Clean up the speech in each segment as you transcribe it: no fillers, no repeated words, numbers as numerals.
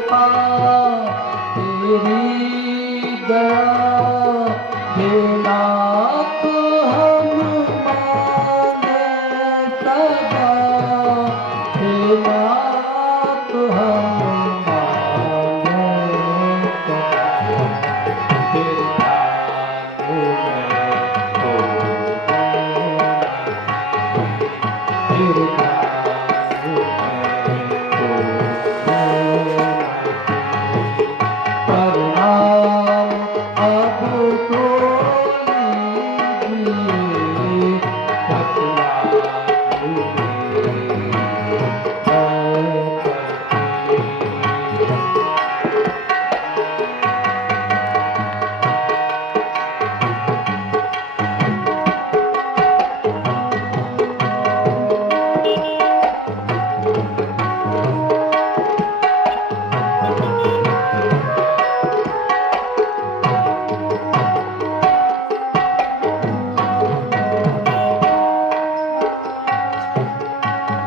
कृपा तेरी दया हे नाथ हम मांगे सदा हे नाथ हम मांगे सदा तेरे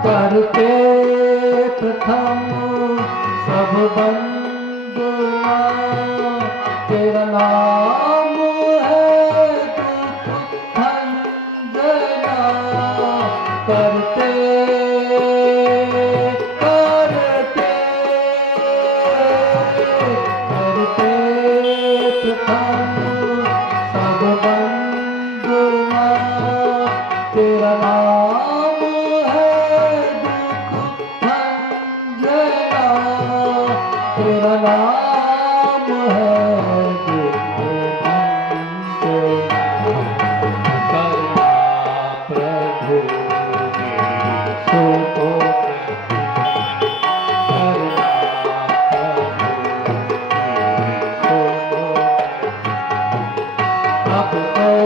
करके प्रथम सब बंदना तेरा नाम है दुखभंजना करते करते करते प्रथम सब बंदना तेरा नाम तेरा नाम है करुणा प्रभु सुको करुणा प्रभु अब तो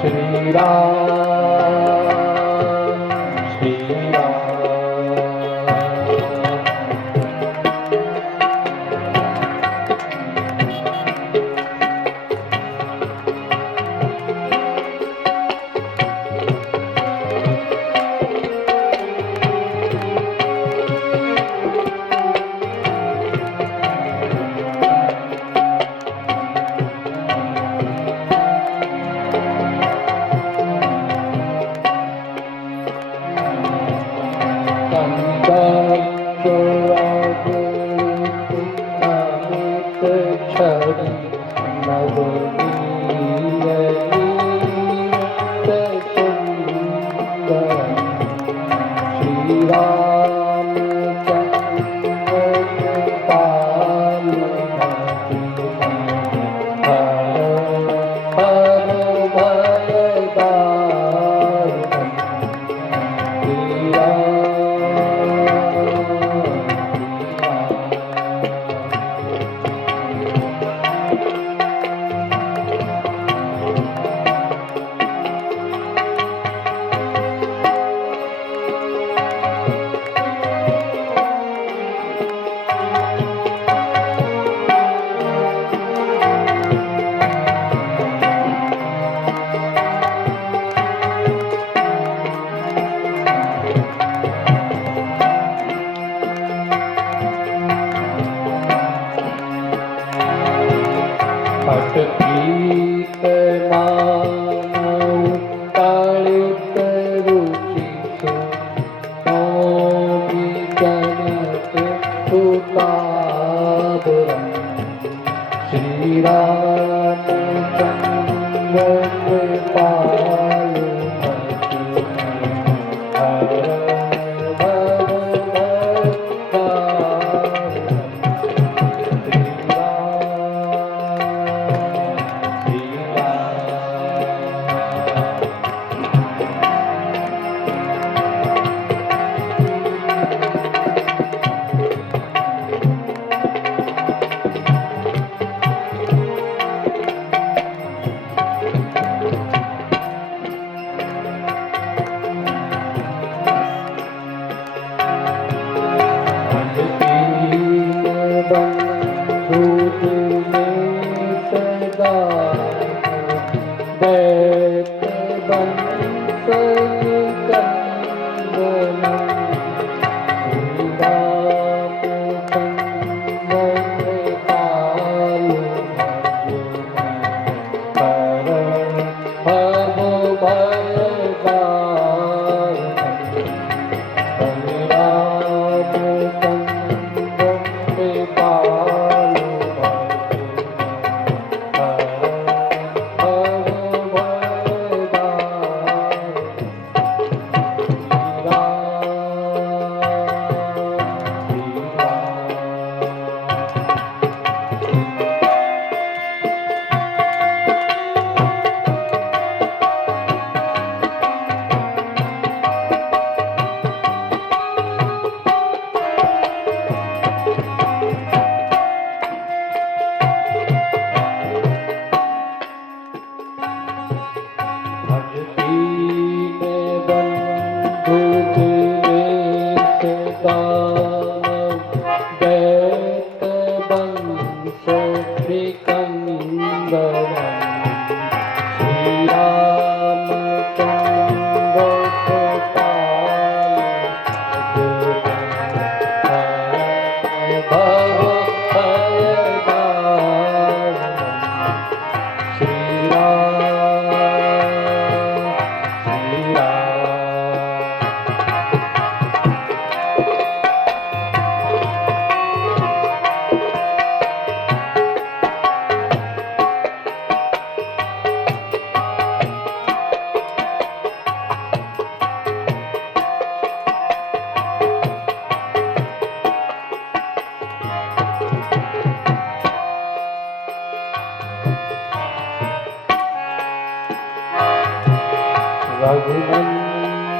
श्री राम श्री गीत मानव ताड़ित रुचि सुनोमि जनक सुतावरं श्री रामचंद्र कृपालु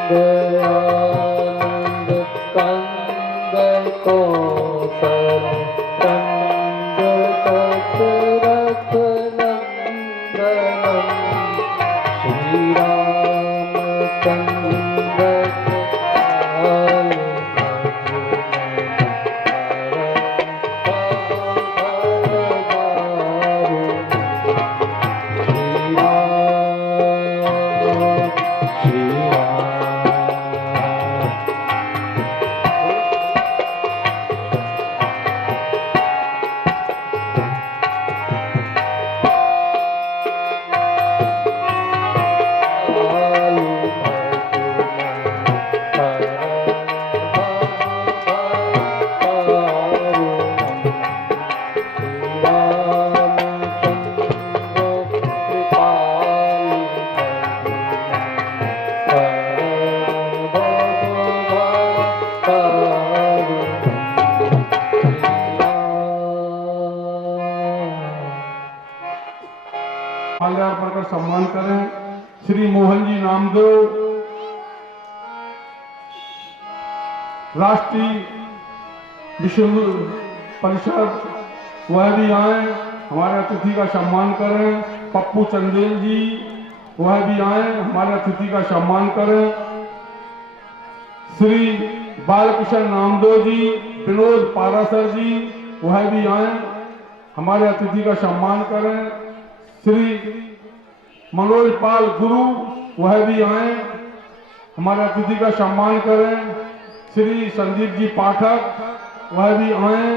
रघुनंदन कंद कौशल कंद दशरथ नंदन श्री रामचंद्र माल्यार्पण कर सम्मान करें। श्री मोहन जी नामदेव राष्ट्रीय विश्व परिषद वह भी आए, हमारे अतिथि का सम्मान करें। पप्पू चंदेल जी वह भी आए, हमारे अतिथि का सम्मान करें। श्री बालकृष्ण नामदेव जी, विनोद पारासर जी वह भी आए, हमारे अतिथि का सम्मान करें। श्री मनोज पाल गुरु वह भी आए, हमारे अतिथि का सम्मान करें। श्री संदीप जी पाठक वह भी आए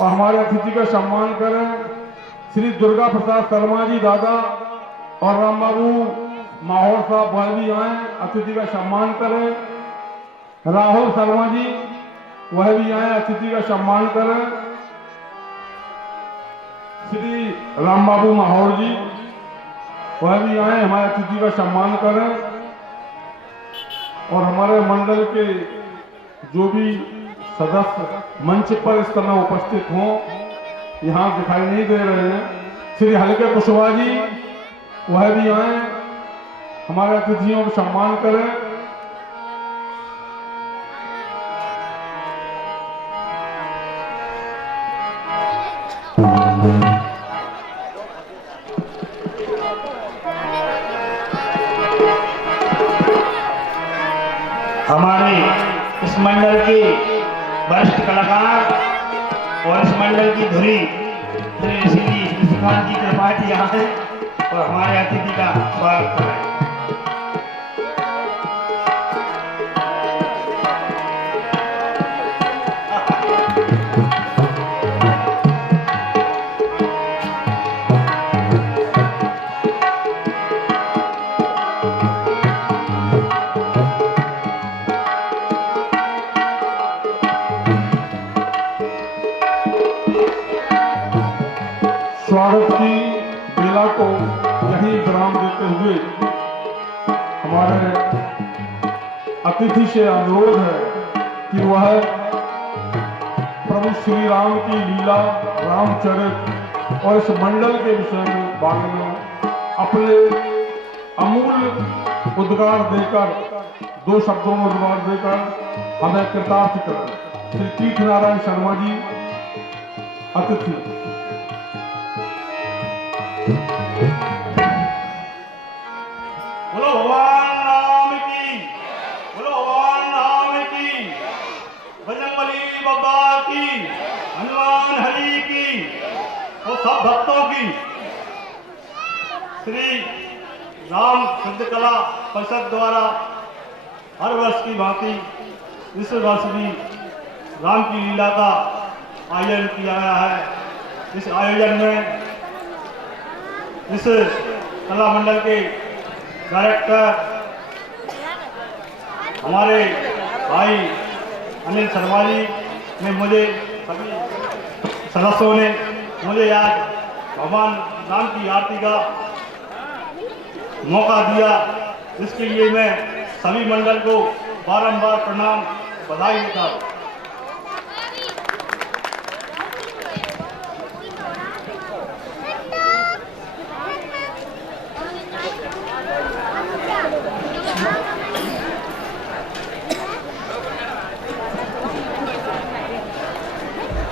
और हमारे अतिथि का सम्मान करें। श्री दुर्गा प्रसाद शर्मा जी दादा और राम बाबू माहौर साहब वह भी आए, अतिथि का सम्मान करें। राहुल शर्मा जी वह भी आए, अतिथि का सम्मान करें। श्री राम बाबू माहौर जी वह भी आए, हमारे अतिथि का सम्मान करें। और हमारे मंडल के जो भी सदस्य मंच पर इस समय उपस्थित हों, यहाँ दिखाई नहीं दे रहे हैं। श्री हल्के कुशवाहा जी वह भी आए, हमारे अतिथियों को सम्मान करें। हमारे इस मंडल के वरिष्ठ कलाकार और इस मंडल की धुरी श्री श्रीकांत जी त्रिपाठी यहाँ है और हमारे अतिथि का स्वागत करें। स्वागत की बेला को यही विराम देते हुए हमारे अतिथि से अनुरोध है कि वह प्रभु श्री राम की लीला, रामचरित और इस मंडल के विषय में बारे में अपने अमूल्य उद्गार देकर, 2 शब्दों में उद्गार देकर हमें कृतार्थ करें। श्री तीर्थ नारायण शर्मा जी अतिथि। बोलो भगवान राम की, बोलो भगवान राम की, बजरंगबली बाबा की, हनुमान हरि की और सब भक्तों की। श्री राम शुद्ध कला परिषद द्वारा हर वर्ष की भांति इस वर्ष भी राम की लीला का आयोजन किया गया है। इस आयोजन में इस कला मंडल के डायरेक्टर हमारे भाई अनिल शर्मा जी ने मुझे, सभी सदस्यों ने मुझे आज भगवान राम की आरती का मौका दिया। इसके लिए मैं सभी मंडल को बारंबार प्रणाम, बधाई देता हूँ।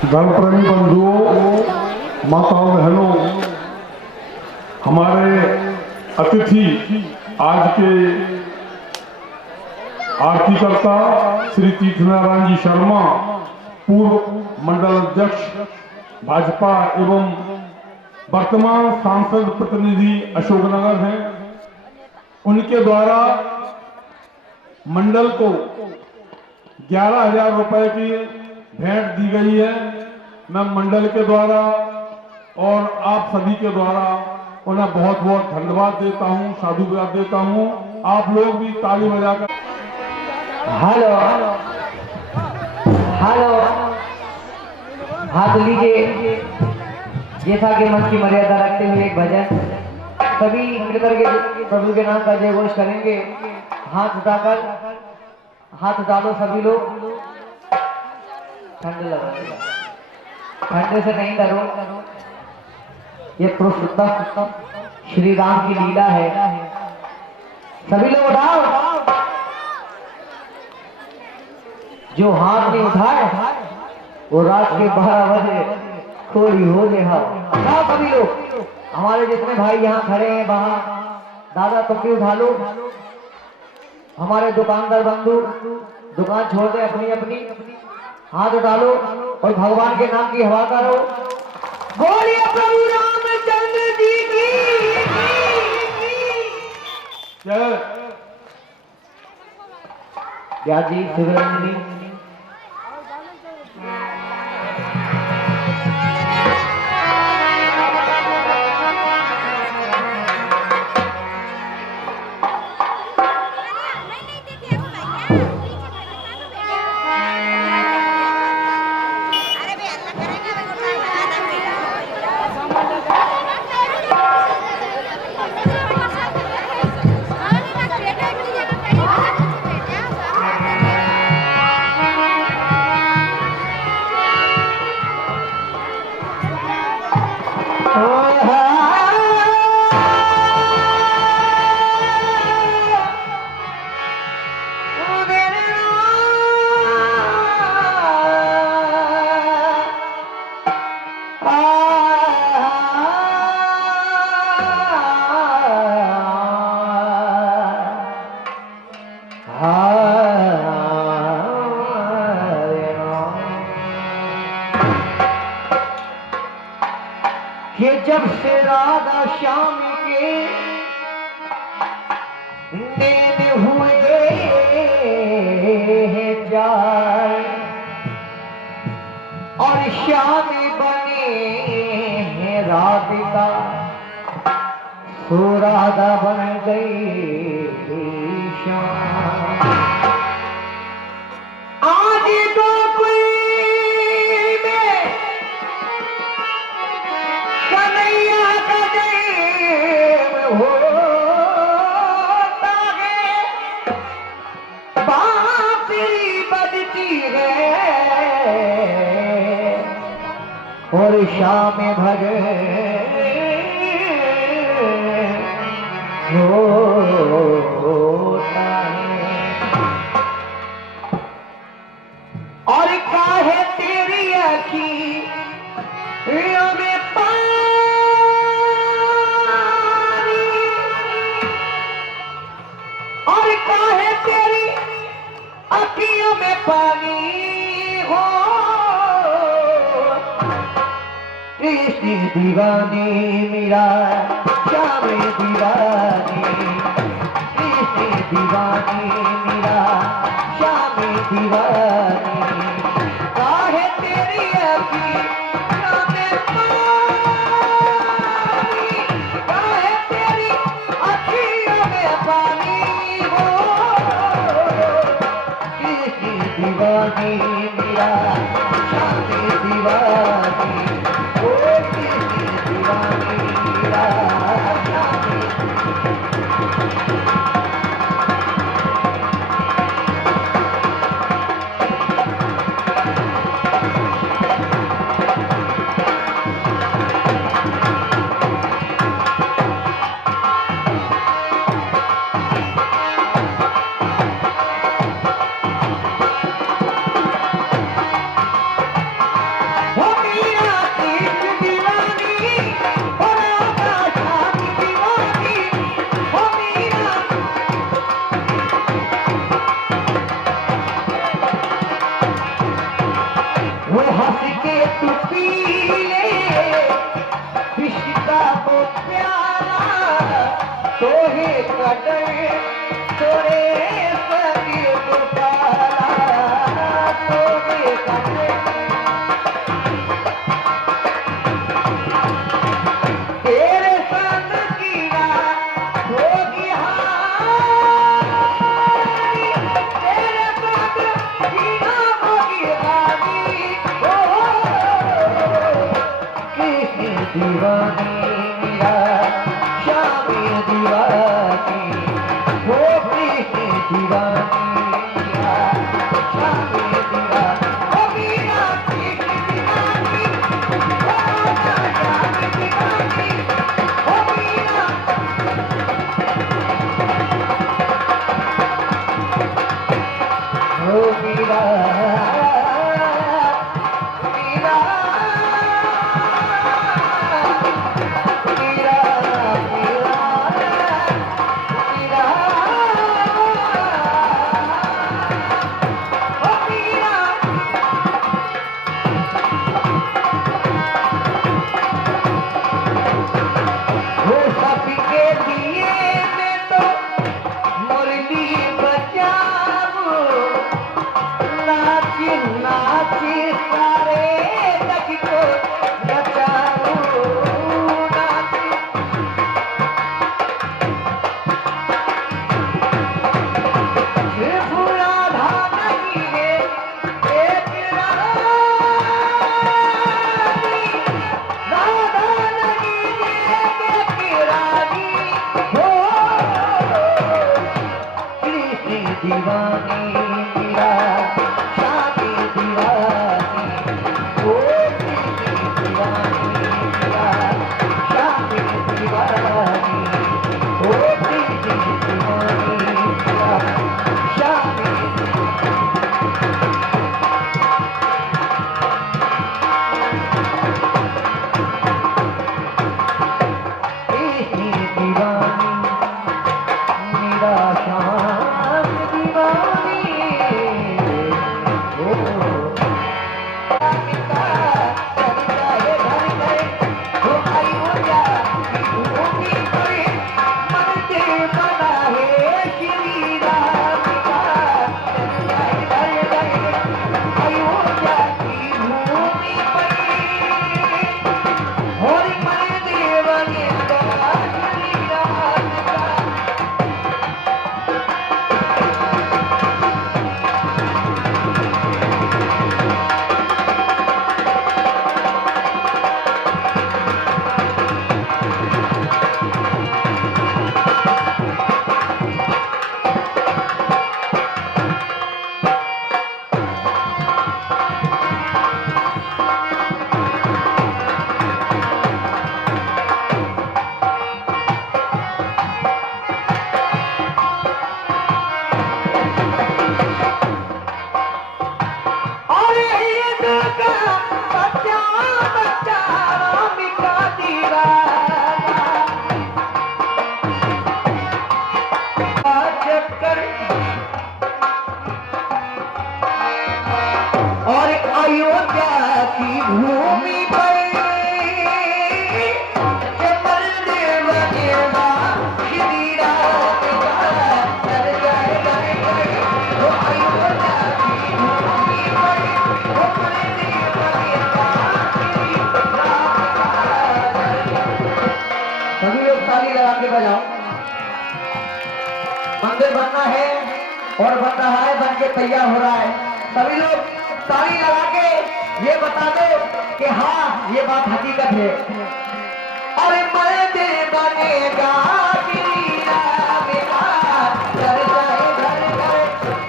धर्म प्रेमी बंधुओं, माताओं, बहनों, हमारे अतिथि आज के आरतीकर्ता श्री तीर्थ नारायण जी शर्मा, पूर्व मंडल अध्यक्ष भाजपा एवं वर्तमान सांसद प्रतिनिधि अशोकनगर हैं। उनके द्वारा मंडल को 11,000 रुपए की भेंट दी गई है। मैं मंडल के द्वारा और आप सभी के द्वारा उन्हें बहुत बहुत धन्यवाद देता हूं, साधुवाद देता हूं। आप लोग भी ताली बजाकर हेलो हेलो हाथ लीजिए। जैसा कि मन की मर्यादा रखते हुए एक भजन सभी मिलकर के प्रभु के नाम का जय घोष करेंगे। हाथ उठाकर, हाथ उठा लो सभी लोग। ठंड लगा, ठंडे से नहीं डरो। ये पुरुषोत्तम श्री राम की लीला है। सभी लोग उठाओ। जो हाथ नहीं उठाए वो रात के 12 बजे खोड़ी हो जाए। सभी लोग, हमारे जितने भाई यहाँ खड़े हैं, वहां दादा तुम भी उठा लो। हमारे दुकानदार बंधु दुकान छोड़ दे अपनी अपनी, हाथ उठा लो और भगवान के नाम की हवा करो। बोलिए प्रभु रामचंद्र जी की जय। क्या जी शिवरंजनी। कि जब से राधा श्याम के नैन हुए हैं जाए और श्याम बने हैं राधिका, तो राधा बन गई श्याम। आज तो कोई में कन्हैया का जन्म होता है, बांसुरी बजती है और शाम भजन होता है। और काहे तेरी अखियों में पानी, और काहे तेरी अखियों में पानी हो, कृष्ण दीवानी मेरा श्याम दीवानी, कृष्ण दीवानी मेरा श्याम दीवानी। काहे तेरी अखियों में पानी, काहे तेरी अखियों में पानी हो, कृष्ण दीवानी मेरा श्याम दीवानी, ओ कृष्ण दीवानी मेरा श्याम। दीवानी मेरा श्याम दीवानी, वो कृष्ण दीवानी मेरा श्याम दीवानी, वो मेरा कृष्ण दीवानी, वो मेरा श्याम दीवानी, वो मेरा दीवानी मेरा श्याम दीवानी। का बच्चा बच्चा राम का दीवाना चक्कर और अयोध्या की भूमि पर सभी लोग ताली लगा के बजाओ। मंदिर बनना है और बन रहा है, बन के तैयार हो रहा है। सभी लोग ताली लगा के ये बता दो कि हाँ ये बात हकीकत है। अरे मंदिर बनेगा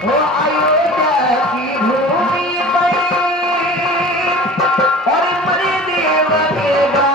वो अयोध्या की भूमि पर और मंदिर बनेगा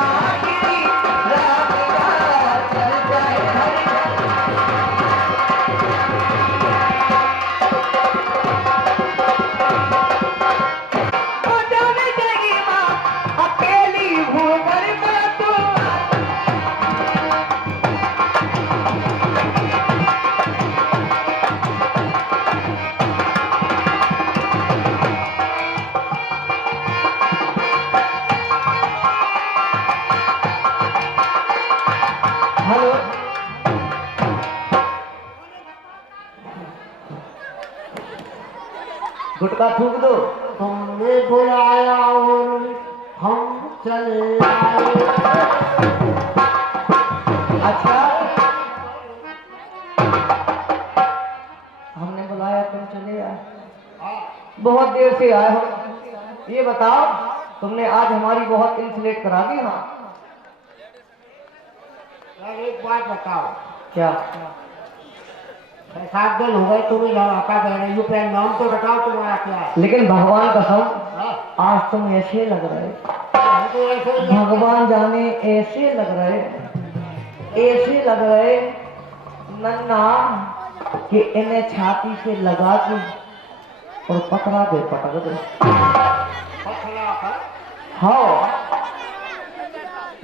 गुटका थूक दो। तुमने बुलाया और हम चले आए। अच्छा हमने बुलाया तुम चले आए, बहुत देर से आए हो। ये बताओ तुमने आज हमारी बहुत इंसुलेट करा दी। हाँ यार एक बात बताओ, क्या? 7 दिन हो गए तुम्हें लड़का कह रही हो, पहले नाम तो बताओ तुम्हारा क्या है। लेकिन भगवान कसम हाँ? आज तुम ऐसे लग रहे, हम तो ऐसे ही लगते हैं। भगवान जाने ऐसे लग रहे, ऐसे लग रहे नन्ना कि इन्हें छाती से लगा के और पकड़ा दे पटक दे। पथरा कर। हाँ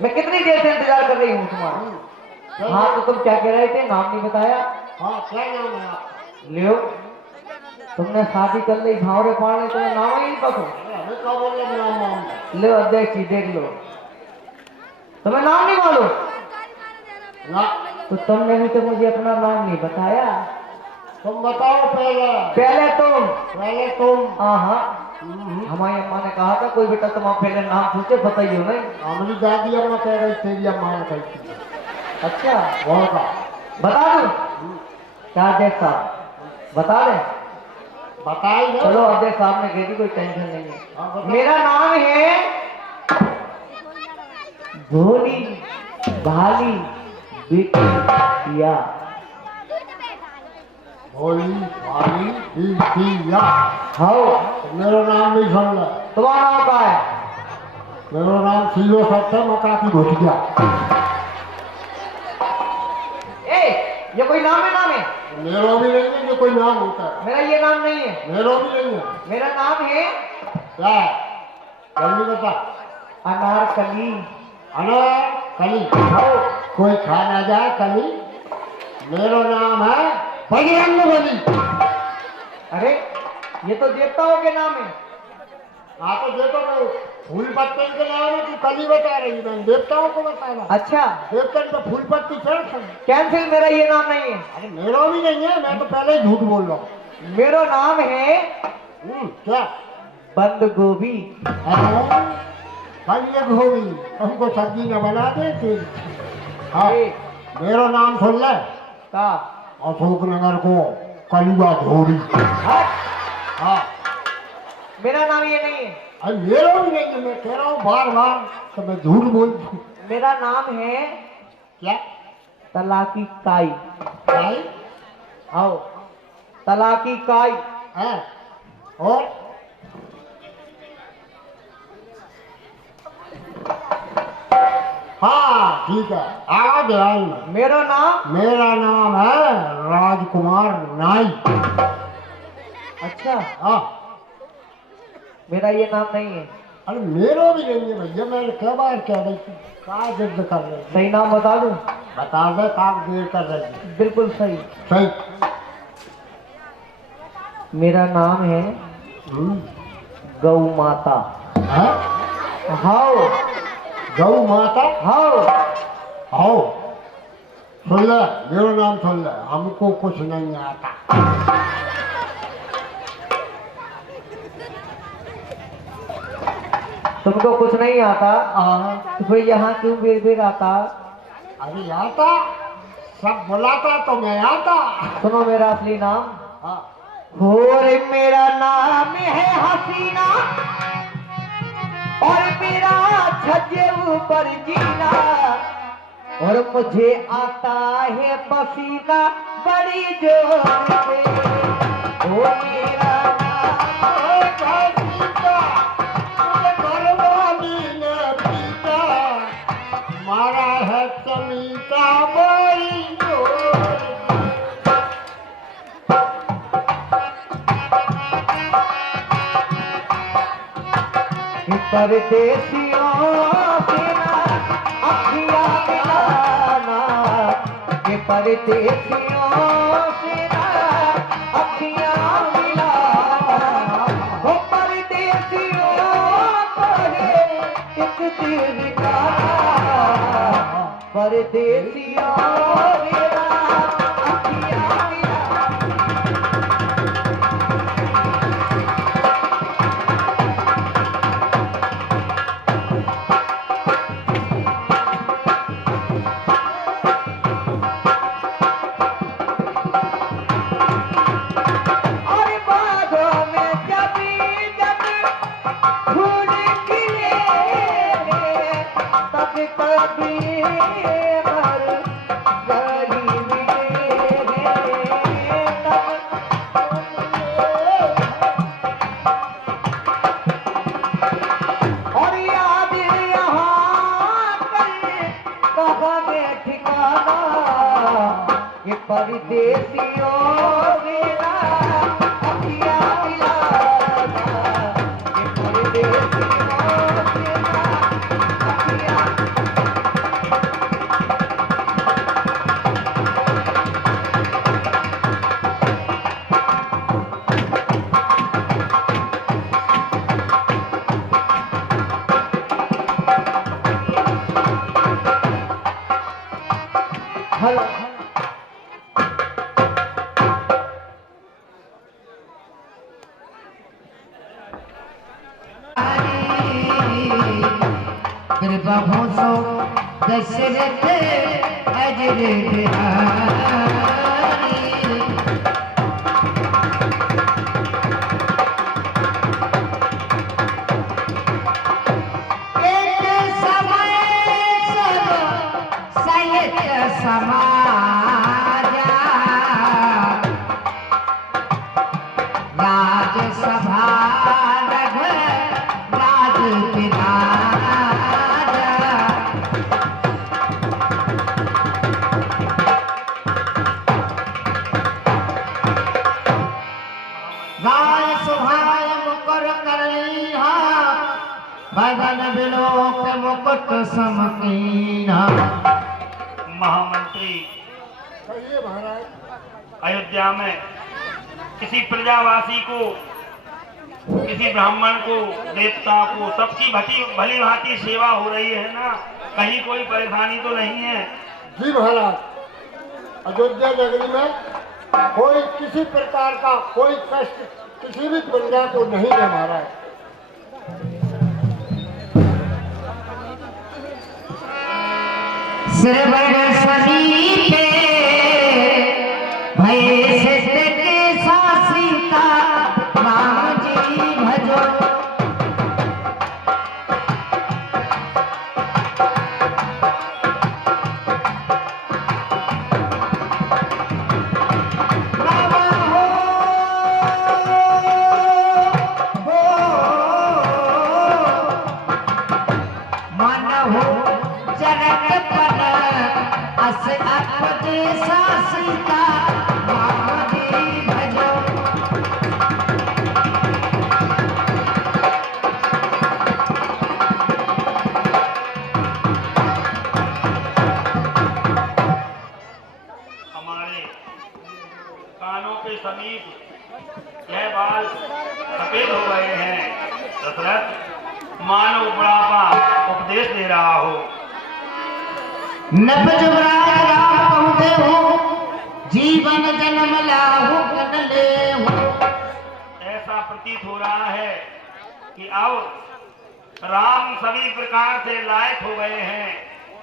मैं कितनी देर से इंतजार कर रही हूँ तुम्हारा। हाँ तो तुम क्या कह रहे थे, नाम नहीं बताया। हाँ क्या नाम है? लियो तुमने शादी कर ली, भावरे पाड़ ले, तुम्हें नाम ही नहीं पता। हमें क्या बोल रहे नाम? लो अध्यक्ष जी देख लो, तुम्हें नाम नहीं मालूम। ना तो तुमने भी तो मुझे अपना नाम नहीं बताया। तुम बताओ पहले। पहले तुम। पहले तुम। हाँ हमारी अम्मा ने कहा था कोई बेटा तुम पहले नाम पूछे बताइयो नहीं। हमारी दादी अम्मा कह रही तेरी अम्मा ने कही थी। अच्छा बहुत बता दूं क्या अध्यक्ष साहब, बता दे। बताई ना। चलो अध्यक्ष साहब ने कह दी, कोई टेंशन नहीं है। हाँ, बताओ। मेरा नाम है भोली भाली बिटिया। भोली भाली बिटिया। हाँ मेरा नाम नहीं सुन ला। तुम्हारा नाम क्या है? मेरा नाम सीलो सत्य मका की भोटिया। ए ये कोई नाम है? नाम है मेरा भी नहीं है, ये कोई नाम होता है। मेरा, ये नाम नहीं है मेरा भी नहीं है। मेरा। नाम है क्या है? जल्दी बता। अनारकली। अनार कली। हाँ कोई खा ना जाए कली। मेरा नाम है बजरंग बली। अरे ये तो देवताओं के नाम है। हाँ तो देखो मैं फूल पत्ते के नाम है, तू कली बता रही है, मैं देवताओं को बता रहा। अच्छा देवता तो फूल पत्ती चढ़ सकते। कैंसिल, मेरा ये नाम नहीं है। अरे मेरा भी नहीं है, मैं तो पहले ही झूठ बोल रहा हूँ। मेरा नाम है क्या? बंद गोभी। ये होगी हमको सब्जी न बना देती। हाँ ए, मेरा नाम सुन ले। का अशोक नगर को कलुआ धोरी। हट, हाँ मेरा नाम ये नहीं है। अरे मेरा भी नहीं है, मैं कह रहा हूँ बार बार तो मैं झूठ बोल। मेरा नाम है क्या? तलाकी काई। भाई आओ तलाकी काई। है और हाँ ठीक है, आ ध्यान में। मेरा नाम मेरा नाम है राजकुमार नाई। अच्छा हाँ मेरा ये नाम नहीं है। अरे मेरा भी नहीं है भैया, मैंने क्या बार कह रही थी, कहा जिद कर रही थी। सही नाम बता दूं? बता दे, काम देर कर रही थी। बिल्कुल सही। सही। मेरा नाम है गौ माता। हाँ? हाओ। गौ माता? हाओ। आओ सुन ले, मेरा नाम सुन ले, हमको कुछ नहीं आता। तुमको कुछ नहीं आता? तो फिर यहाँ क्यों बेर बेर आता? अरे आता, सब बुलाता तो मैं आता। सुनो मेरा असली नाम। हाँ। हो रे मेरा नाम है हसीना और मेरा छज्जे ऊपर जीना और मुझे आता है पसीना बड़ी जोर से। हो मेरा मारा है समीता बड़ी जोर। परदेसियों से ना अखियाँ मिलाना, ये परदेसियों से ना अखियाँ मिलाना। वो परदेसियों को है एक दिल का, परदेसियों से ना अखियाँ मिलाना। परदेसियों मेरा अखियाँ मिलाना, ये परदेसियों मेरा अखियाँ। हेलो बाबों दशरथ अजर बिहारी। एक समय सब सहित समाजा, राजसभा रघ राज पिता। राय सुहाय मुकर करलीहा, भगन बिलोक मुकुट समकीना। महामंत्री, कहिए महाराज। अयोध्या में किसी प्रजावासी को, किसी ब्राह्मण को, देवता को, सबकी भली भांति सेवा हो रही है ना? कहीं कोई परेशानी तो नहीं है? जी महाराज, अयोध्या नगरी में कोई किसी प्रकार का कोई कष्ट किसी भी प्रजा को नहीं है महाराज। श्रवण समीपे भय सिद्ध के सासीता, राम जी भजो। मन हो जनक पद अस अप देसा सीता, राम जी भजो। दशरथ मानो बुढ़ापा उपदेश दे रहा हो। नभ जुबराज राम कहते हो, जीवन जन्म लाहु कन लेहु। ऐसा प्रतीत हो रहा है कि अब राम सभी प्रकार से लायक हो गए हैं,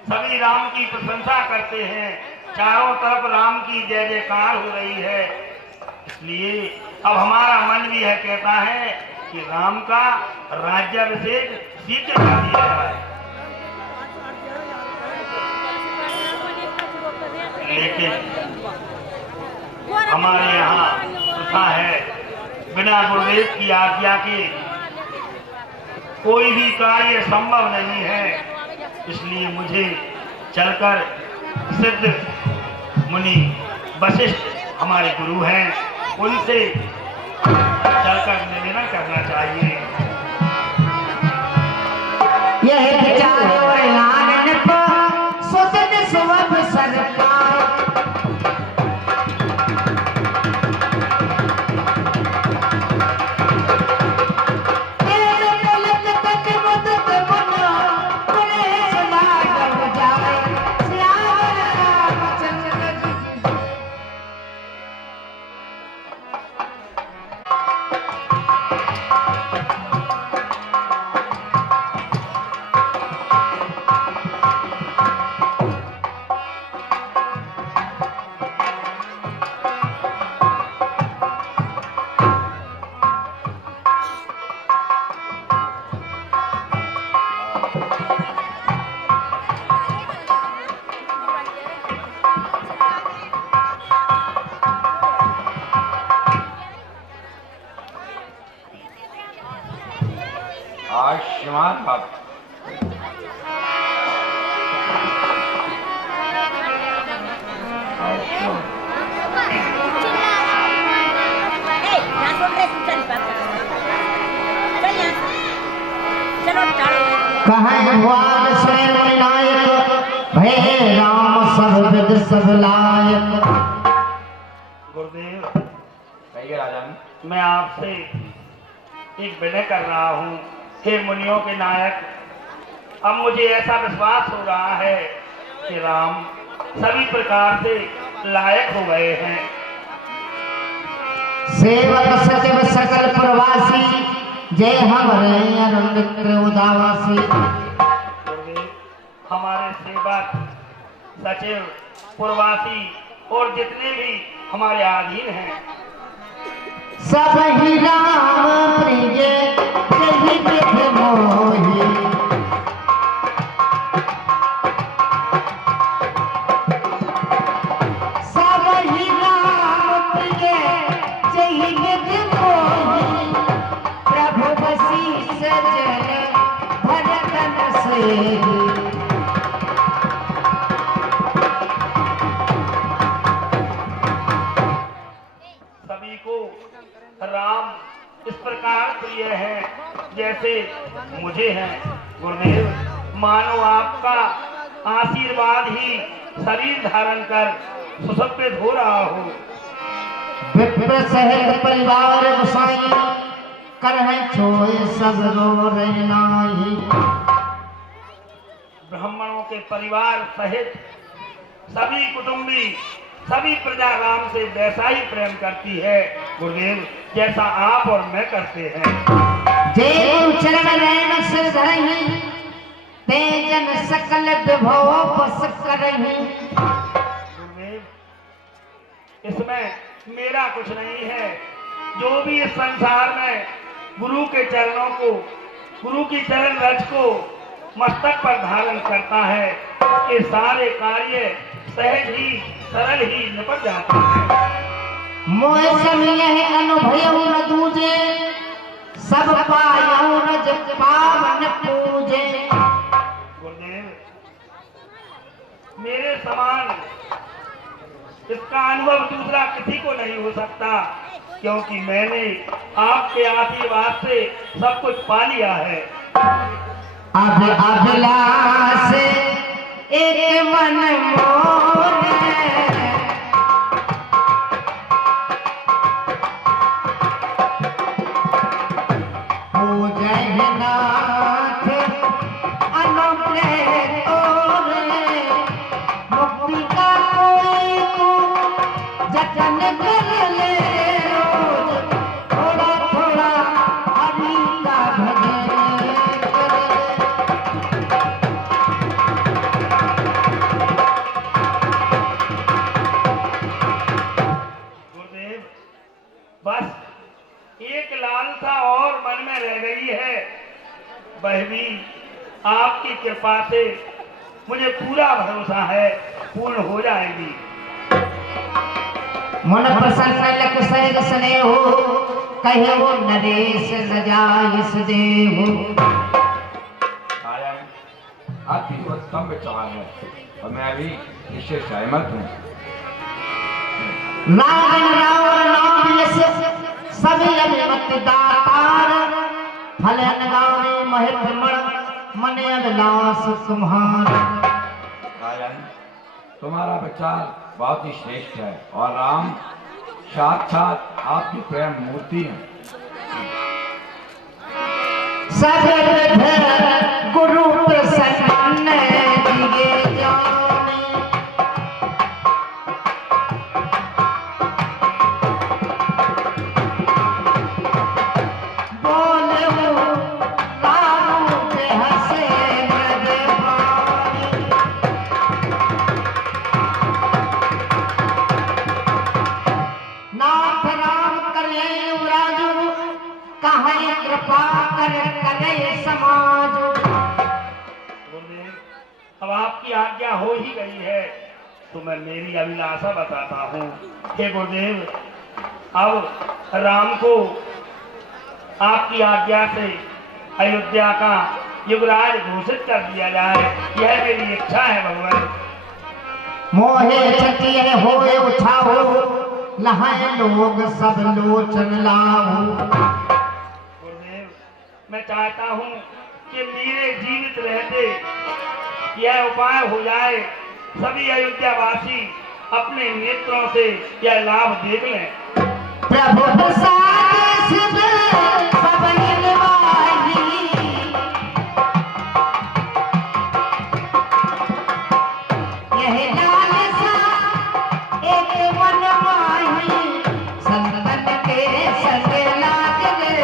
सभी राम की प्रशंसा करते हैं, चारों तरफ राम की जय जयकार हो रही है। इसलिए अब हमारा मन भी है कहता है कि राम का राज्याभिषेक शीघ्र कर दिया जाए। लेकिन हमारे यहाँ प्रथा है, बिना गुरुदेव की आज्ञा के कोई भी कार्य संभव नहीं है। इसलिए मुझे चलकर सिद्ध मुनि वशिष्ठ हमारे गुरु हैं, उनसे चलकर निवेदन करना चाहिए। यह विचार और आनंद को सुजन सुवभ सरकार। आयुष्मान भव। कहें भगवान स्वयं विनायक, भय राम सब विद सब लायक। गुरुदेव, कहिए राजन। मैं आपसे एक विनय कर रहा हूँ, हे मुनियों के नायक। अब मुझे ऐसा विश्वास हो रहा है कि राम सभी प्रकार से लायक हो गए हैं। सेवक सचिव सकल प्रवासी, जय हमारे अरुण मित्र उदासी। हमारे सेवक सचिव प्रवासी और जितने भी हमारे अधीन हैं, सब ही राम प्रिय जहि विध मोहि। सब ही राम प्रिय जहि विध मोहि। प्रभु बसीस जन भरतन सेहि। सभी को राम इस प्रकार प्रिय है जैसे मुझे है। गुरुदेव, मानो आपका आशीर्वाद ही शरीर धारण कर सुसज्जित हो रहा हो। विप्र सहित परिवार गोसाई, करहि छोय सब रो रही। ब्राह्मणों के परिवार सहित सभी कुटुंबी, सभी प्रजा राम से वैसा ही प्रेम करती है गुरुदेव, जैसा आप और मैं करते हैं। जय गुरु चरण रैन सिर धरहि, ते जन सकल विभव बस करहि। गुरुदेव, इसमें मेरा कुछ नहीं है। जो भी इस संसार में गुरु के चरणों को, गुरु की चरण रज को मस्तक पर धारण करता है, ये सारे कार्य सहज ही सरल ही निपट जाते हैं। मोह समय अनुभव न दूजे, सब पायो न जग पावन पूजे। गुरुदेव, मेरे समान इसका अनुभव दूसरा किसी को नहीं हो सकता, क्योंकि मैंने आपके आशीर्वाद से सब कुछ पा लिया है। अब अभिलाष एक मन मोर, पूजहि नाथ अनोखे तोरे मुक्ति का कोई तू जतन कर ले रोज थोड़ा थोड़ा हरि का भजन कर। गुरुदेव बस एक लालसा और मन में रह गई है, वह भी आपकी कृपा से मुझे पूरा भरोसा है पूर्ण हो जाएगी। मन प्रसन्न लख सहज स्नेहो कहे वो नरेश लजाइस देहो। आया आपकी उत्तम विचार है और मैं भी इससे सहमत हूँ। नागन रावण नाम यश सभी अभिमत दातार फलन गावे महत्मण मन अभिलाष तुम्हारा। राजन तुम्हारा विचार बहुत ही श्रेष्ठ है और राम साक्षात आपकी प्रेम मूर्ति है। सब गुरु प्रसन्न दिए जाने अब आपकी आज्ञा हो ही गई है तो मैं मेरी अभिलाषा बताता हूँ। हे गुरुदेव, अब राम को आपकी आज्ञा से अयोध्या का युवराज घोषित कर दिया जाए, यह मेरी इच्छा है भगवान। मोहे छतिये होए उछाओ लहाए लोग सब लोचन लाओ। गुरुदेव, मैं चाहता हूँ कि मेरे जीवित रहते यह उपाय हो जाए, सभी अयोध्यावासी अपने नेत्रों से यह लाभ देख लें। प्रभु प्रसाद सिद्ध सब हिलवाही, यह लालसा एक मन माही, संतन के संग लाग ले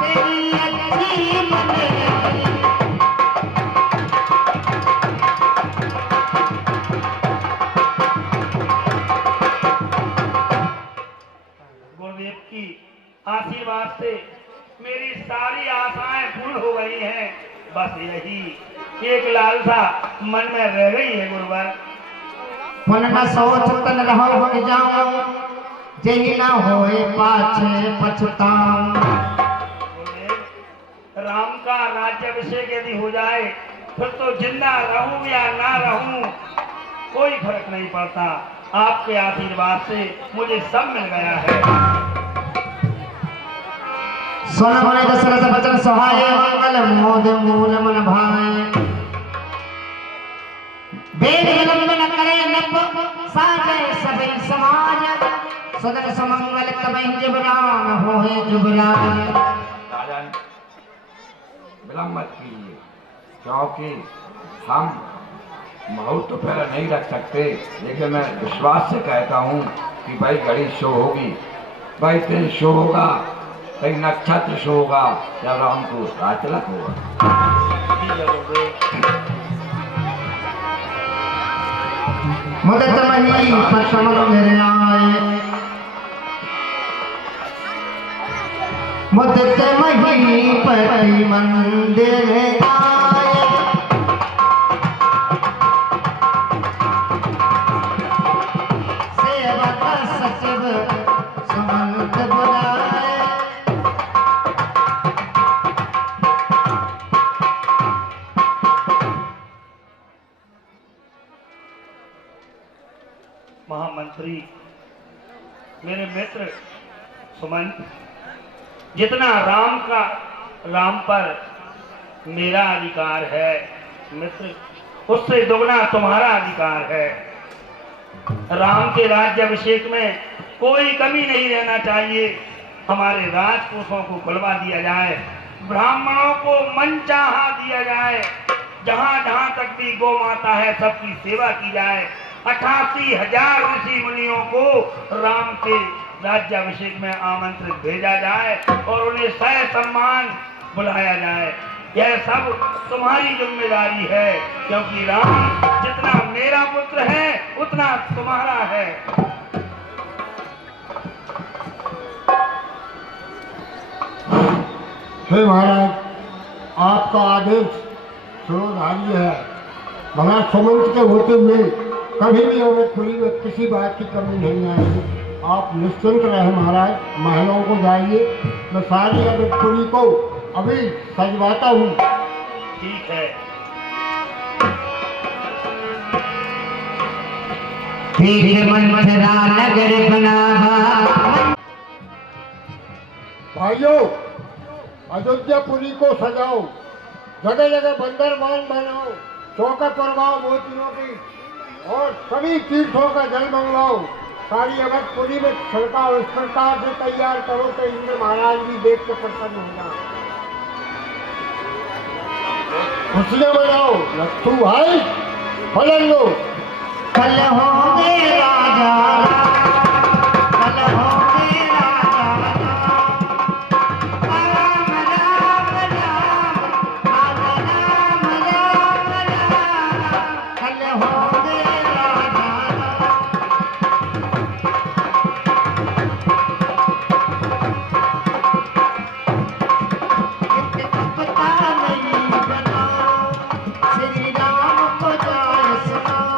तेरी अच्छी बने। गुरुदेव की आशीर्वाद से मेरी सारी आशाएं पूर्ण हो गई हैं, बस यही एक लालसा मन में रह गई है गुरुवर। पुन न सोच तन रहो कि जाऊं, जही न होए पाछे पछताऊं। गुरुदेव, राम का राज्याभिषेक यदि हो जाए फिर तो जिंदा रहूं या ना रहूं कोई फर्क नहीं पड़ता। आपके आशीर्वाद से मुझे सब मिल गया है। सुन मुनि दशरथ बचन सहाय, मंगल मोद मूल मन भाए। वेद विलंब न करे नप, साजय सबई समाज। सदन समंगल तबहि जब राम होए जुबराज। राजन विलंब मत कीजिए, क्योंकि हम मुहूर्त तो पहले नहीं रख सकते, लेकिन मैं विश्वास से कहता हूँ कि भाई घड़ी शो होगी, भाई दिन शो होगा, भाई नक्षत्र शो होगा जब राम को राजतिलक होगा। मुदत मही प्रथम मेरे आए, मुदत मही पति मंदिर आए। सेवक सचिव सुमंत बुलाए। महामंत्री, मेरे मित्र सुमंत, जितना राम पर मेरा अधिकार है मित्र, उससे दुगना तुम्हारा अधिकार है। राम के राज्याभिषेक में कोई कमी नहीं रहना चाहिए। हमारे राजकोषों को खुलवा दिया जाए, ब्राह्मणों को मनचाहा दिया जाए, जहां जहां तक भी गौ माता है सबकी सेवा की जाए। 88,000 ऋषि मुनियों को राम के राज्याभिषेक में आमंत्रित भेजा जाए और उन्हें सह सम्मान बुलाया जाए। यह सब तुम्हारी जिम्मेदारी है, क्योंकि राम जितना मेरा पुत्र है उतना तुम्हारा है। हे महाराज, आपका आदेश सुधार्य है। भला सुमंत के होते हुए कभी भी अवधपुरी में किसी बात की कमी नहीं आएगी। आप निश्चिंत रहे महाराज, महलों को जाइए। मैं सारी अवधपुरी को अभी सजवाता हूँ। ठीक है। ठीक मंथरा नगर बनावा। भाइयों, अयोध्यापुरी को सजाओ, जगह जगह बंदरबान बनाओ, चौका परवाओ मोतियों की, और सभी तीर्थों का जल मंगवाओ। सारी अवधपुरी में छिड़काव इस प्रकार से तैयार करो कि इंद्र महाराज भी देख के प्रसन्न हो जाए। खुशियां मनाओ। लट्ठू भाई फलन लो। कल होंगे राजा, कल होंगे राजा, राम राम राम, राम राम राम, कल होंगे राजा। पता नहीं बताओ, श्री राम को जय सुनाओ।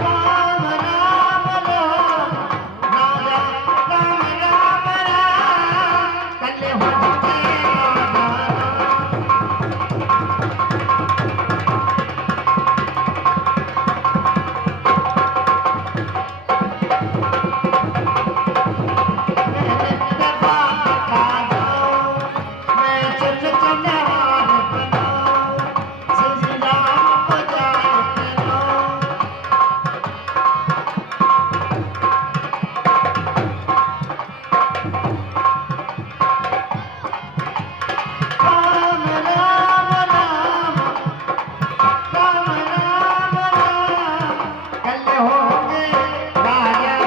राम राम राम, राम राम राम राम, कल होंगे राजा।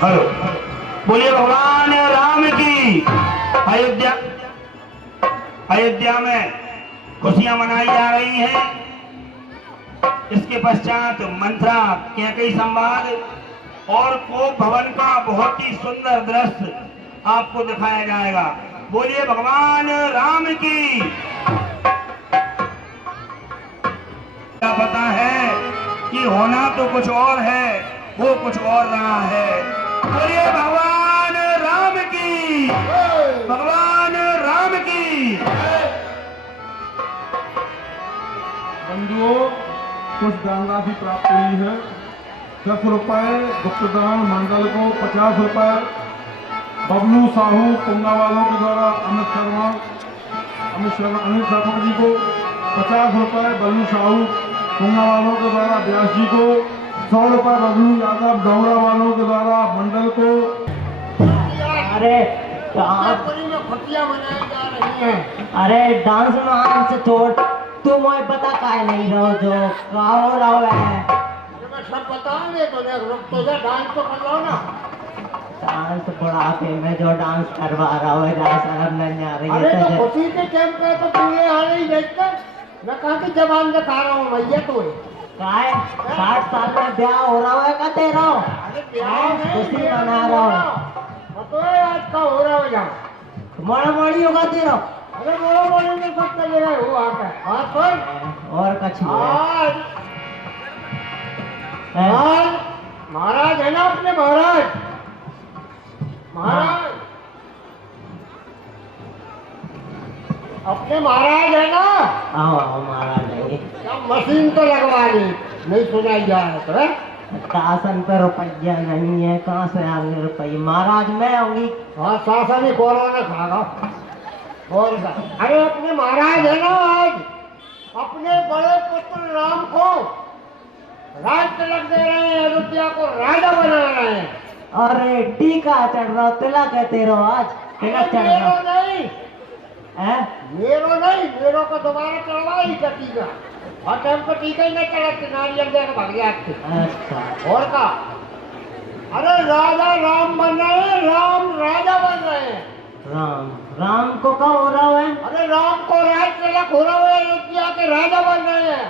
हेलो, बोलिए भगवान राम की। अयोध्या में खुशियां मनाई जा रही हैं। इसके पश्चात मंत्रा कैकई संवाद और कोप भवन का बहुत ही सुंदर दृश्य आपको दिखाया जाएगा। बोलिए भगवान राम की। क्या पता है कि होना तो कुछ और है, वो कुछ और रहा है। बोलिए भगवान राम की, भगवान राम की। बंधुओं, कुछ दान राशि प्राप्त हुई है। 10 रुपए गुप्तदान मंडल को, 50 रुपए बबलू साहू पुंगा वालों के द्वारा अमित शर्मा जी को, 50 रुपए बबलू साहू पुंगा वालों के द्वारा व्यास जी को, 100 रुपए बबलू यादव डौरा वालों के द्वारा मंडल को। अरे अवधपुरी में खुशियां मनाई जा रही हैं। अरे डांस मान से छोड़, तुम मुझे पता काहे नहीं रहो जो का हो रहा है। मैं सब बताऊंगे तो रुक तो जा, डांस तो कर लो ना। डांस बुढ़ापे में जो डांस करवा रहा हो, शर्म नहीं आ रही अरे है तो खुशी के टाइम पे तो तूने आ रही देखकर मैं कहा कि जबान दिखा रहा हूँ भैया। तो काय 60 साल में ब्याह हो रहा है का तेरा? अरे ब्याह नहीं, खुशी मना रहा हूँ। आज का हो रहा है जाओ। माड़ा माड़ी होगा तेरा। अरे मोड़ा मोड़ी में सब कर रहे हो आकर हाथ पर और कछ आज आज महाराज है ना अपने महाराज महाराज अपने महाराज है ना। आओ आओ महाराज आएंगे। क्या मशीन तो लगवा ली नहीं सुनाई जा रहा तो शासन पे रुपया नहीं है, कहाँ से आएंगे रुपये? महाराज मैं आऊंगी। हाँ शासन ही कोरोना खागा और क्या? अरे अपने महाराज है ना आज अपने बड़े पुत्र राम को राज तिलक दे रहे हैं, अयोध्या को राजा बना रहे हैं। अरे टीका चढ़ रहा, तिलक है तेरा आज, तिलक चढ़ रहा मेरो नहीं है। मेरो नहीं, मेरो को दोबारा चढ़वा ही का टीका और टाइम को टीका ही नहीं चढ़ाते नारियल देकर भाग गया आपके। अच्छा और का अरे राजा राम बन रहे हैं, राम राजा बन रहे हैं। राम राम को कब हो रहा है? अरे राम को राज तिलक हो रहा है, अयोध्या के राजा बन रहे हैं।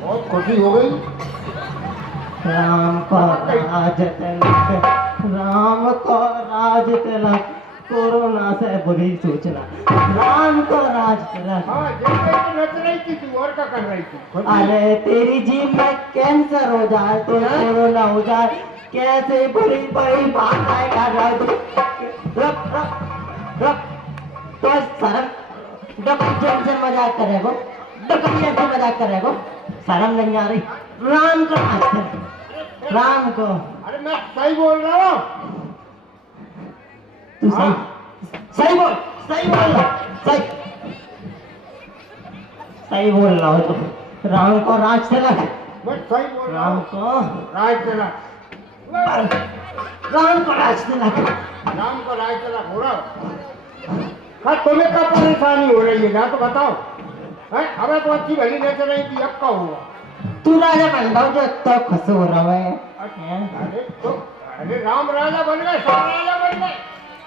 बहुत खुशी हो गई। राम को राज तिलक, राम को राज तिलक, कोरोना से बुरी सूचना, राम को राज तिलक। हाँ जैसे तो नच रही थी तू और क्या कर रही थी? अरे तेरी जीभ में कैंसर हो जाए तो कोरोना हो जाए, कैसे बुरी बड़ी बात कर रहा है तू? रख रख रख तो शर्म डॉक्टर से मजाक करेगो, डॉक्टर से मजाक करेगो, शर्म नहीं आ रही? राम को राज तिलक, राम को। अरे मैं सही बोल रहा हूँ। तू सही सही बोल, सही बोल रहा, सही सही बोल रहा हो तो। राम को राज तिलक, मैं सही बोल रहा राम हूँ। को राज तिलक, राम को राज तिलक। राम को राज तिलक हो रहा है। तुम्हें क्या परेशानी हो रही है ना तो बताओ। हैं? हमें तो अच्छी भली नजर रही थी, अब क्या हुआ? तू राजा बन रहा हो जो तो खुश हो रहा है। अरे राम राजा बन गए, सब राजा बन गए।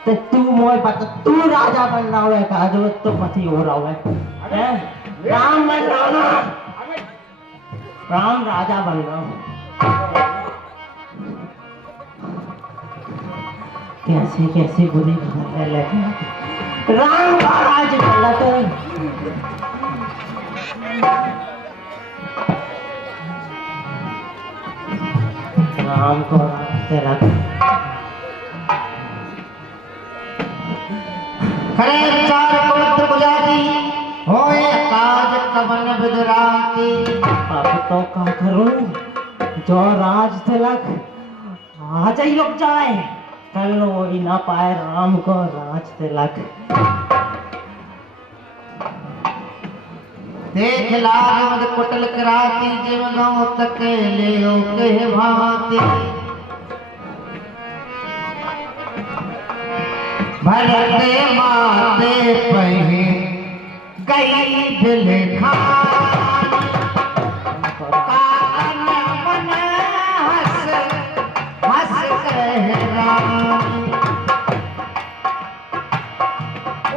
तो तू मोए बता, तू राजा बन रहा है कहा जो तो खुशी हो रहा है? हैं? राम बन रहा हूं ना, अरे राम राजा बन रहा हूँ। कैसे कैसे बुरी खबर लेके आते। राम का राज तिलक, राम को राज तिलक। खरे चार पुत्र बुझाती होए काज कवन बिदराती। अब तो क्या करूं जो राज तिलक आज ही रुक जाए, कल हो ही ना पाए राम को राज तिलक। देख लाग मद कुटल कराती जिम गाँव तक ले के भांति। भरते माते पहे गई दिल खान। कान मन हंस हंस कहरानी।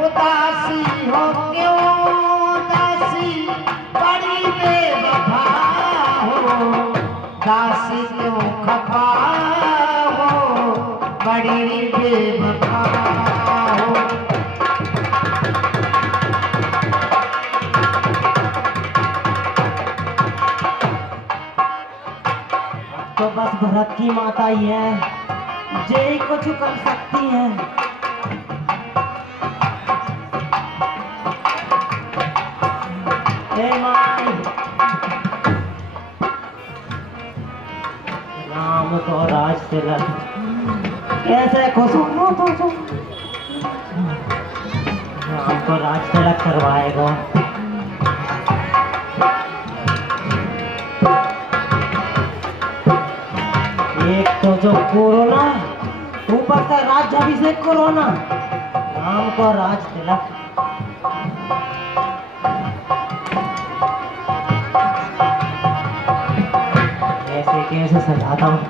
उदासी हो क्यों दासी बड़ी बेवफा हो। दासी क्यों खफा हो बड़ी बेवफा हो। तो बस भरत की माता ही है जे कुछ कर सकती है। हे माई, राम को राज तिलक कैसे खुश हो तो राम को राज तिलक करवाएगा। एक तो जो कोरोना, ऊपर से राज्याभिषेक कोरोना, राम को राज तिलक। ऐसे कैसे सजाता हूँ।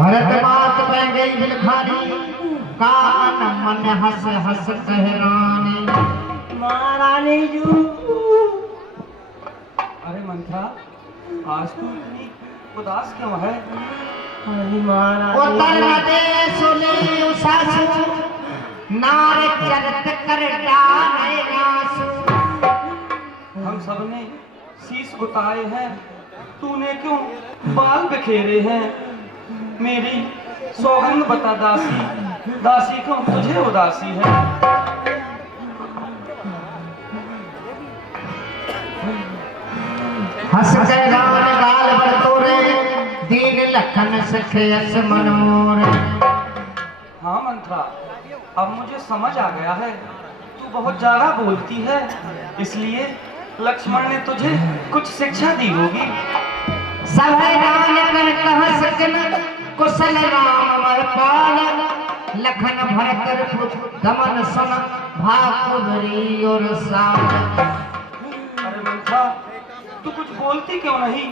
भरत बात पे गई बिलखारी कान मन हंस हंस कहरानी। महारानी जू। अरे मंत्रा, आज तू इतनी उदास क्यों है? अरे महारानी उतर न दे सुनी सासु नार चरत कर डाले नासु। हम सबने शीश उतारे हैं, तूने क्यों बाल बिखेरे हैं? मेरी सौगंध बता दासी, दासी क्यों तुझे उदासी है? हंस के गान गाल बरतोरे दीन लखन सखे अस मन मोरे। हाँ मंत्रा, अब मुझे समझ आ गया है, तू बहुत ज्यादा बोलती है, इसलिए लक्ष्मण ने तुझे कुछ शिक्षा दी होगी। सब गान कर कह सकन कुशल राम वर पाल। लखन भरत दमन सन भाकुरी और साल। अरे मंत्रा, तू कुछ बोलती क्यों नहीं?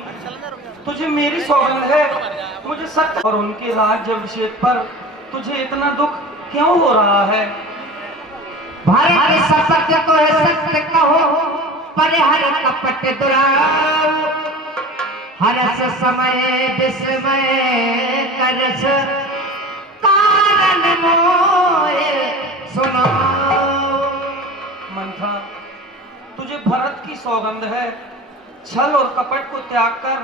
तुझे मेरी सौगंध है, मुझे सत्य और उनके राज्याभिषेक पर तुझे इतना दुख क्यों हो रहा है? भारत सत्य को सत्य कहो पर हर कपट दुराव। हरस समय विस्मय करस कारण मोए सुनाओ। मंत्रा, तुझे भरत की सौगंध है, छल और कपट को त्याग कर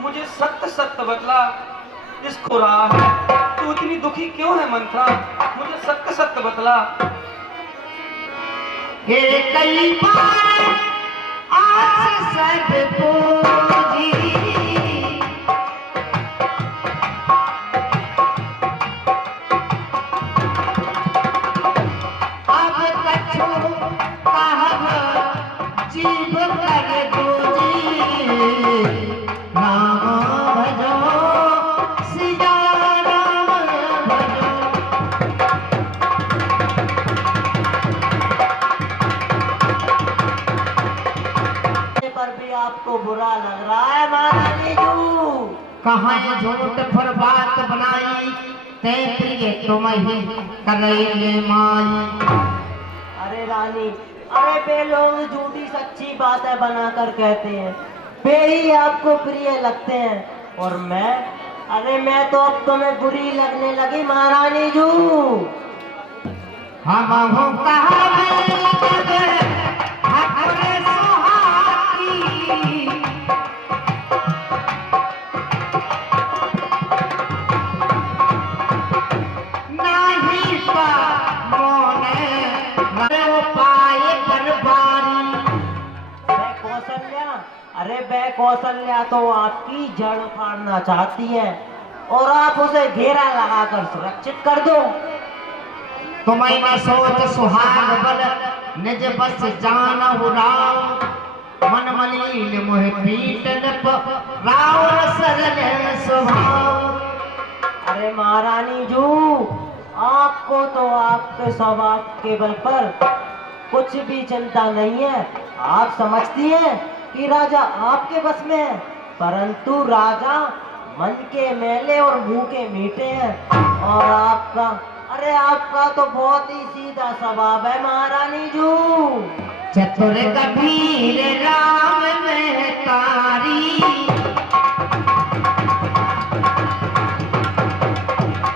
मुझे सत्य सत्य बतला, इसको रहा है। तू इतनी दुखी क्यों है मंत्रा? मुझे सत्य सत्य बतला। के कई बार आस सब पूजी। अब कछु कहब जीव कर दूजी। राम भजो सिया राम भजो। पर भी आपको बुरा लग रहा है महारानी जू। कहाँ ये झूठ पर बात बनाई ते प्रिय तुम ही करेंगे माई। अरे रानी, अरे बे लोग झूठी सच्ची बातें बनाकर कहते हैं, बे ही आपको प्रिय लगते हैं और मैं तो अब तुम्हें बुरी लगने लगी महारानी जू। हम हो कहा हमारे सुहागी। नहीं पा मोने वो पाए बरबारी। बे कौशल्या, अरे बे कौशल्या तो आपकी जड़ फाड़ना चाहती है और आप उसे घेरा लगाकर सुरक्षित कर दो। तुम्हें न सोच सुहाग बल निज बस जान राव। मन मलिन मोह पीटन राव सरल स्वभाव। अरे महारानी जू, आपको तो आपके स्वभाव के बल पर कुछ भी चिंता नहीं है। आप समझती हैं कि राजा आपके बस में है, परंतु राजा मन के मेले और मुंह के मीठे हैं। और आपका तो बहुत ही सीधा स्वभाव है महारानी जू। चतुर कबीर राम में तारी।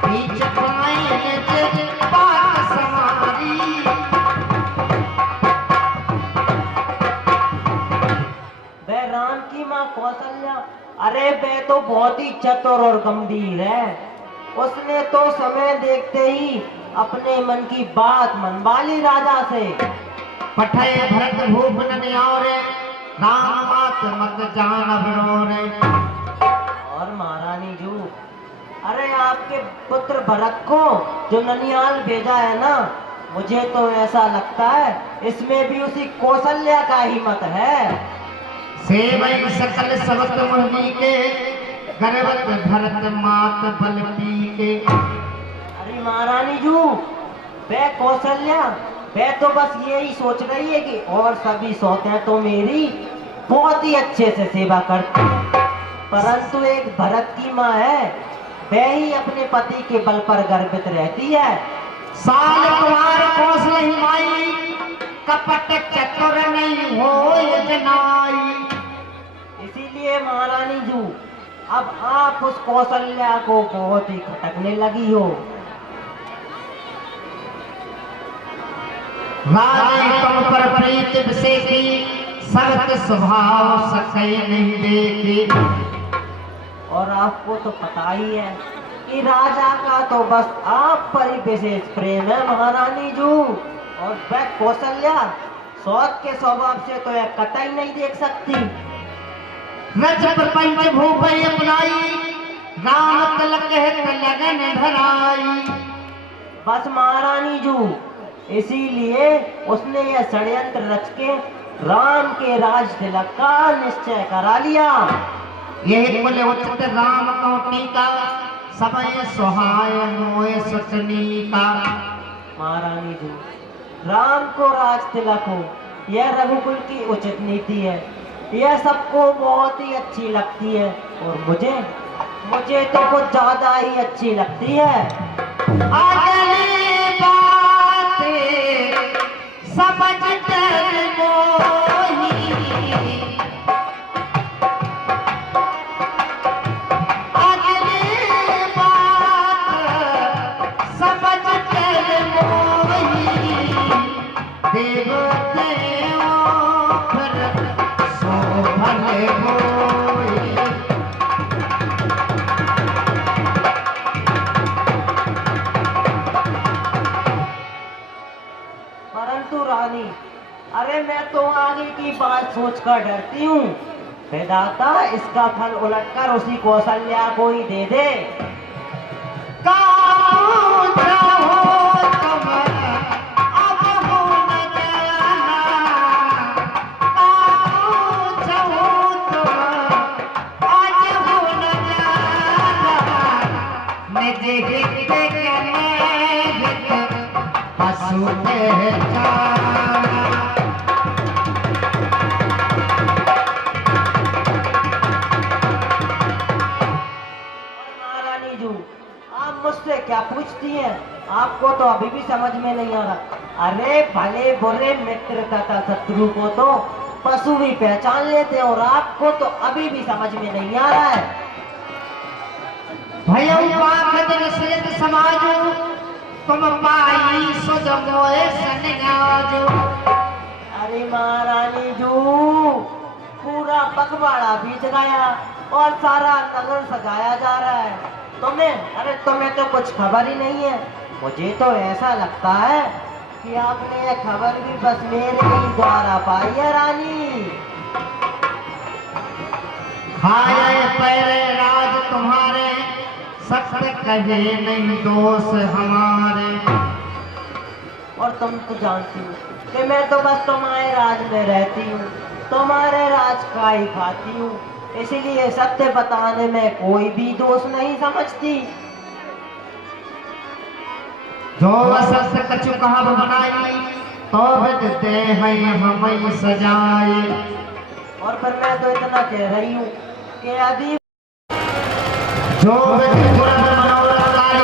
बीच पाए बात समारी। बे राम की माँ कौशल्या, अरे बे तो बहुत ही चतुर और गंभीर है। उसने तो समय देखते ही अपने मन की बात मनवा ली राजा से। पठय भरत भूप न और राम मात मत जान बरोरे। और महारानी जू, अरे आपके पुत्र भरत को जो ननिहाल भेजा है ना, मुझे तो ऐसा लगता है इसमें भी उसी कौशल्या का ही मत है। सेवई सकल सबत मोहनी के गर्वत भरत मात बल पी के। अरे महारानी जू, वे कौशल्या वे तो बस यही सोच रही है कि और सभी सौतें तो मेरी बहुत ही अच्छे से सेवा करते, परंतु एक भरत की माँ है वह ही अपने पति के बल पर गर्वित रहती है। साल कुमार कौशल ही माई, कपट चतुर नहीं हो जनाई। इसीलिए महारानी जू, अब आप उस कौशल्या को बहुत ही खटकने लगी हो। रानी तुम पर प्रीत से की, सख्त स्वभाव सके नहीं देखी। और आपको तो पता ही है कि राजा का तो बस आप पर ही विशेष प्रेम है महारानी जू। और वह कौशल्या सौत के स्वभाव से तो यह कतई नहीं देख सकती। रच प्रपंच भूपय अपनाई, राम तलक है लगन धराई। बस महारानी जू, इसीलिए उसने यह षड्यंत्र रच के राम के राज तिलक का निश्चय करा लिया। यही कुल उचित राम कोटि का, समय सुहाय मोय सतनी का। महारानी जी, राम को राज तिलक हो, यह रघुकुल की उचित नीति है। यह सबको बहुत ही अच्छी लगती है और मुझे तो कुछ ज्यादा ही अच्छी लगती है। अगली बातें समझ कर मोही, अगली बात समझ कर मोही। देव देवों पर शोभन होई। परंतु रानी, अरे मैं तो आगे की बात सोचकर डरती हूँ। विधाता इसका फल उलटकर उसी कौशल्या को ही दे दे। महारानी जू, आप मुझसे क्या पूछती हैं? आपको तो अभी भी समझ में नहीं आ रहा। अरे भले बुरे मित्र तथा शत्रु को तो पशु भी पहचान लेते हैं और आपको तो अभी भी समझ में नहीं आ रहा है। समाज तुम पाई सुध मोए सनगाजो। अरे महारानी जू, पूरा पखवाड़ा बीत गया और सारा नगर सजाया जा रहा है। तुम्हें तो कुछ खबर ही नहीं है। मुझे तो ऐसा लगता है कि आपने यह खबर भी बस मेरे ही द्वारा पाई है रानी। खाए पैरे राज तुम्हारे, सत्य कहे नहीं दोष हमारे। और तुम तो जानती हो कि मैं तो बस तुम्हारे राज में रहती हूँ, तुम्हारे राज का ही खाती हूँ। इसीलिए सत्य बताने में कोई भी दोष नहीं समझती। जो सत्य कछु कहा बनाई, तो देते हैं हमें सजाए। और फिर मैं तो इतना कह रही हूँ कि यदि जो मनोरथ लाई,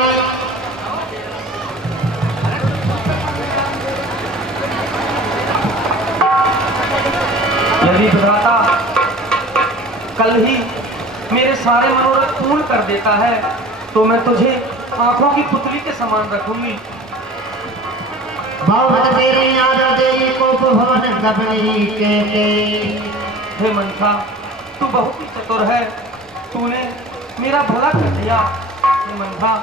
यदि विधाता कल ही मेरे सारे मनोरथ पूर्ण कर देता है तो मैं तुझे आंखों की पुतली के समान रखूंगी। बहुत तेरे याद दे को भवन गबनी के। हे मंथा, तू बहुत ही चतुर है, तूने मेरा भला कर दिया। हे मंथा,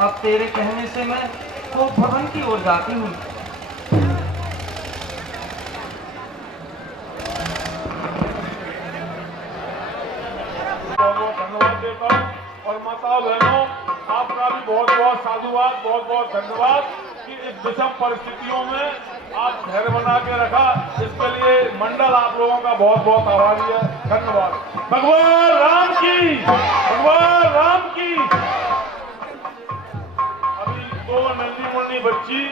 अब तेरे कहने से मैं को भवन की ओर जाती हूँ। धन्यवाद देता हूँ। और माता बहनों, आपका भी बहुत बहुत साधुवाद, बहुत बहुत धन्यवाद कि इस विषम परिस्थितियों में आप घर बना के रखा। इसके लिए मंडल आप लोगों का बहुत बहुत आभारी है। धन्यवाद। भगवान राम की, भगवान राम की। अभी दो नन्ही मुन्नी बच्ची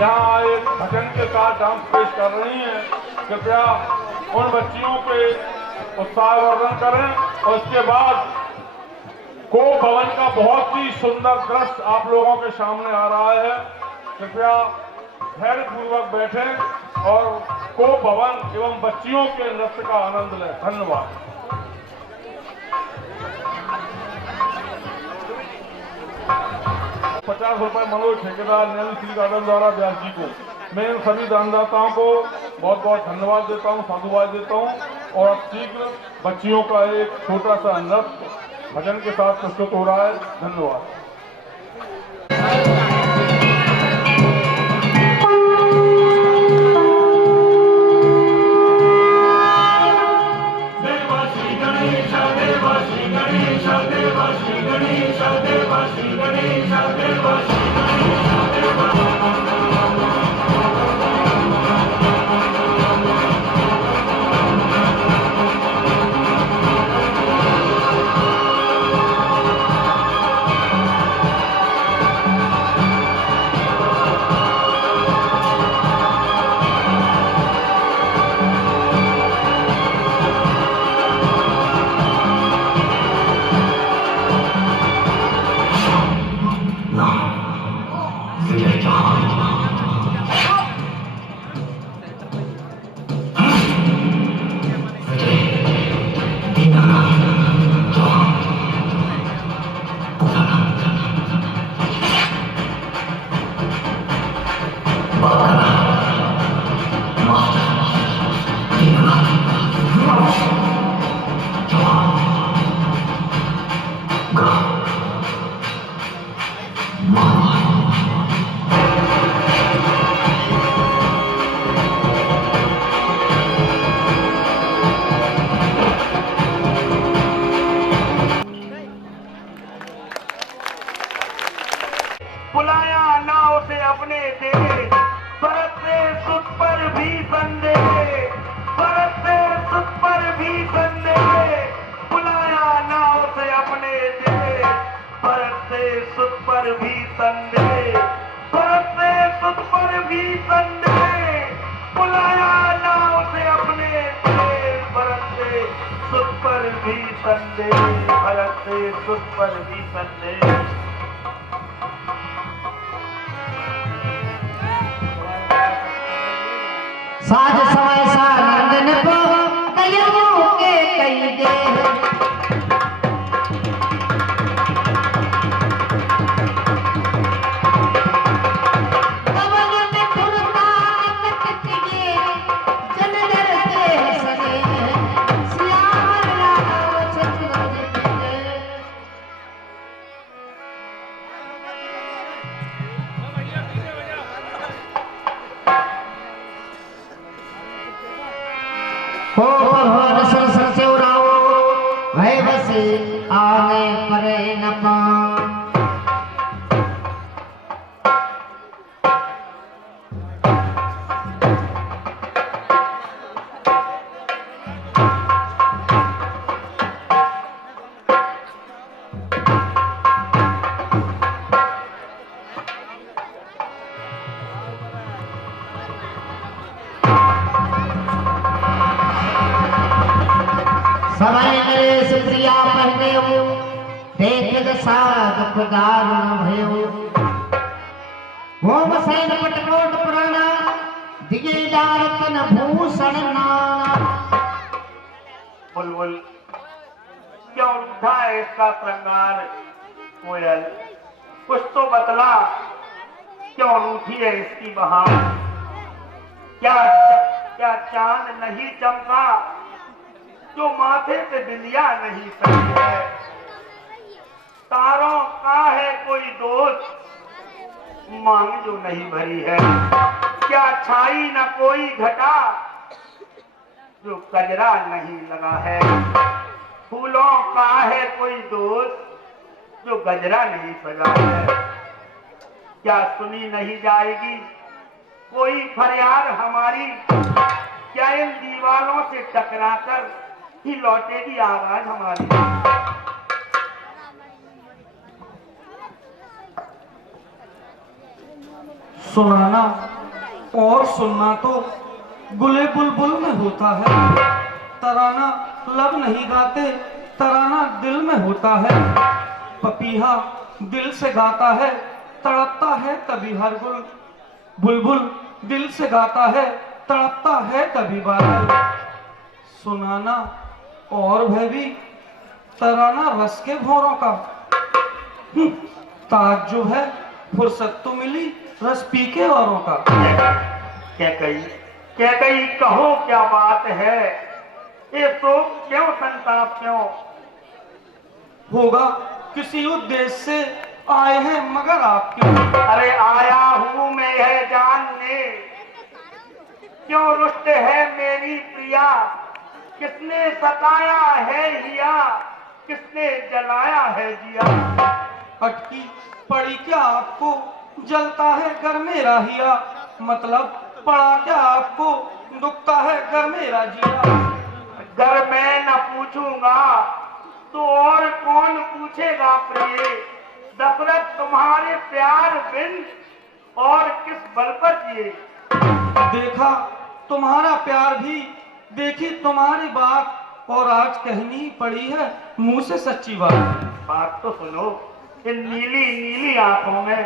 यहाँ एक भजन के साथ डांस पेश कर रही हैं। कृपया उन बच्चियों पे उत्साहवर्धन करें और उसके बाद को भवन का बहुत ही सुंदर दृश्य आप लोगों के सामने आ रहा है। कृपया धैर्यपूर्वक बैठें और को भवन एवं बच्चियों के नृत्य का आनंद लें। धन्यवाद। ₹50 मनोज ठेकेदार नैनी सिटी गार्डन द्वारा व्यास जी को। मैं इन सभी दानदाताओं को बहुत बहुत धन्यवाद देता हूँ, साधुवाद देता हूँ। और शीघ्र बच्चियों का एक छोटा सा नृत्य भजन के साथ प्रस्तुत हो रहा है। धन्यवाद। बुलाया नाव से अपने देश, भरत से सुत पर भी संदेह, भरत से सुत पर भी संदेह। बुलाया नाव से अपने देश, भरत से सुत पर भी संदेह, भरत से सुत पर भी संदेह। बुलाया नाव से अपने देश, भरत से सुत पर भी संदेह, भरत से सुत पर भी संदेह। साज समय सा नंदन को कलियों के कई दे हो रसल से उड़ाओ है बसे आगे परे न पाओ। समय नरेश प्रिया पहने हो देख साग पदारुण भयो। होम सैन पटकोट पुराना दिगे जारतन भूषण नाना। बुलबुल क्यों उठा इसका श्रृंगार? कोयल कुछ तो बतला, क्यों उठी है इसकी बहार? क्या चांद नहीं चमका जो माथे पे बिंदिया नहीं सकी है? तारों का है कोई दोष, मांग जो नहीं भरी है? क्या छाई न कोई घटा जो कजरा नहीं लगा है? फूलों का है कोई दोष जो गजरा नहीं सजा है? क्या सुनी नहीं जाएगी कोई फरियाद हमारी? क्या इन दीवारों से टकराकर ही लौटेगी आवाज हमारी? सुनाना और सुनना तो गुले बुलबुल में होता है। तराना लब नहीं गाते, तराना दिल में होता है। पपीहा दिल से गाता है, तड़पता है तभी हर गुल। बुलबुल दिल से गाता है, तड़पता है तभी बादल। सुनाना और भय भी, तराना रस के भौरों का। ताज्जुब है, फुर्सत तो मिली रस पी के औरों का। क्या कही कहो क्या बात है, ये शोक क्यों संताप क्यों? होगा किसी उद्देश्य से आए हैं मगर आप क्यों? अरे आया हूँ मैं यह जानने, क्यों रुष्ट है मेरी प्रिया, किसने सताया है हिया, किसने जलाया है जिया। अटकी पड़ी क्या आपको, जलता है घर मेरा हिया, मतलब पड़ा क्या आपको, दुखता है घर मेरा जिया। अगर मैं न पूछूंगा तो और कौन पूछेगा प्रिय, दशरथ तुम्हारे प्यार बिन और किस बल पर जिए। देखा तुम्हारा प्यार भी, देखी तुम्हारी बात, और आज कहनी पड़ी है मुंह से सच्ची बात तो सुनो, इन नीली नीली आंखों में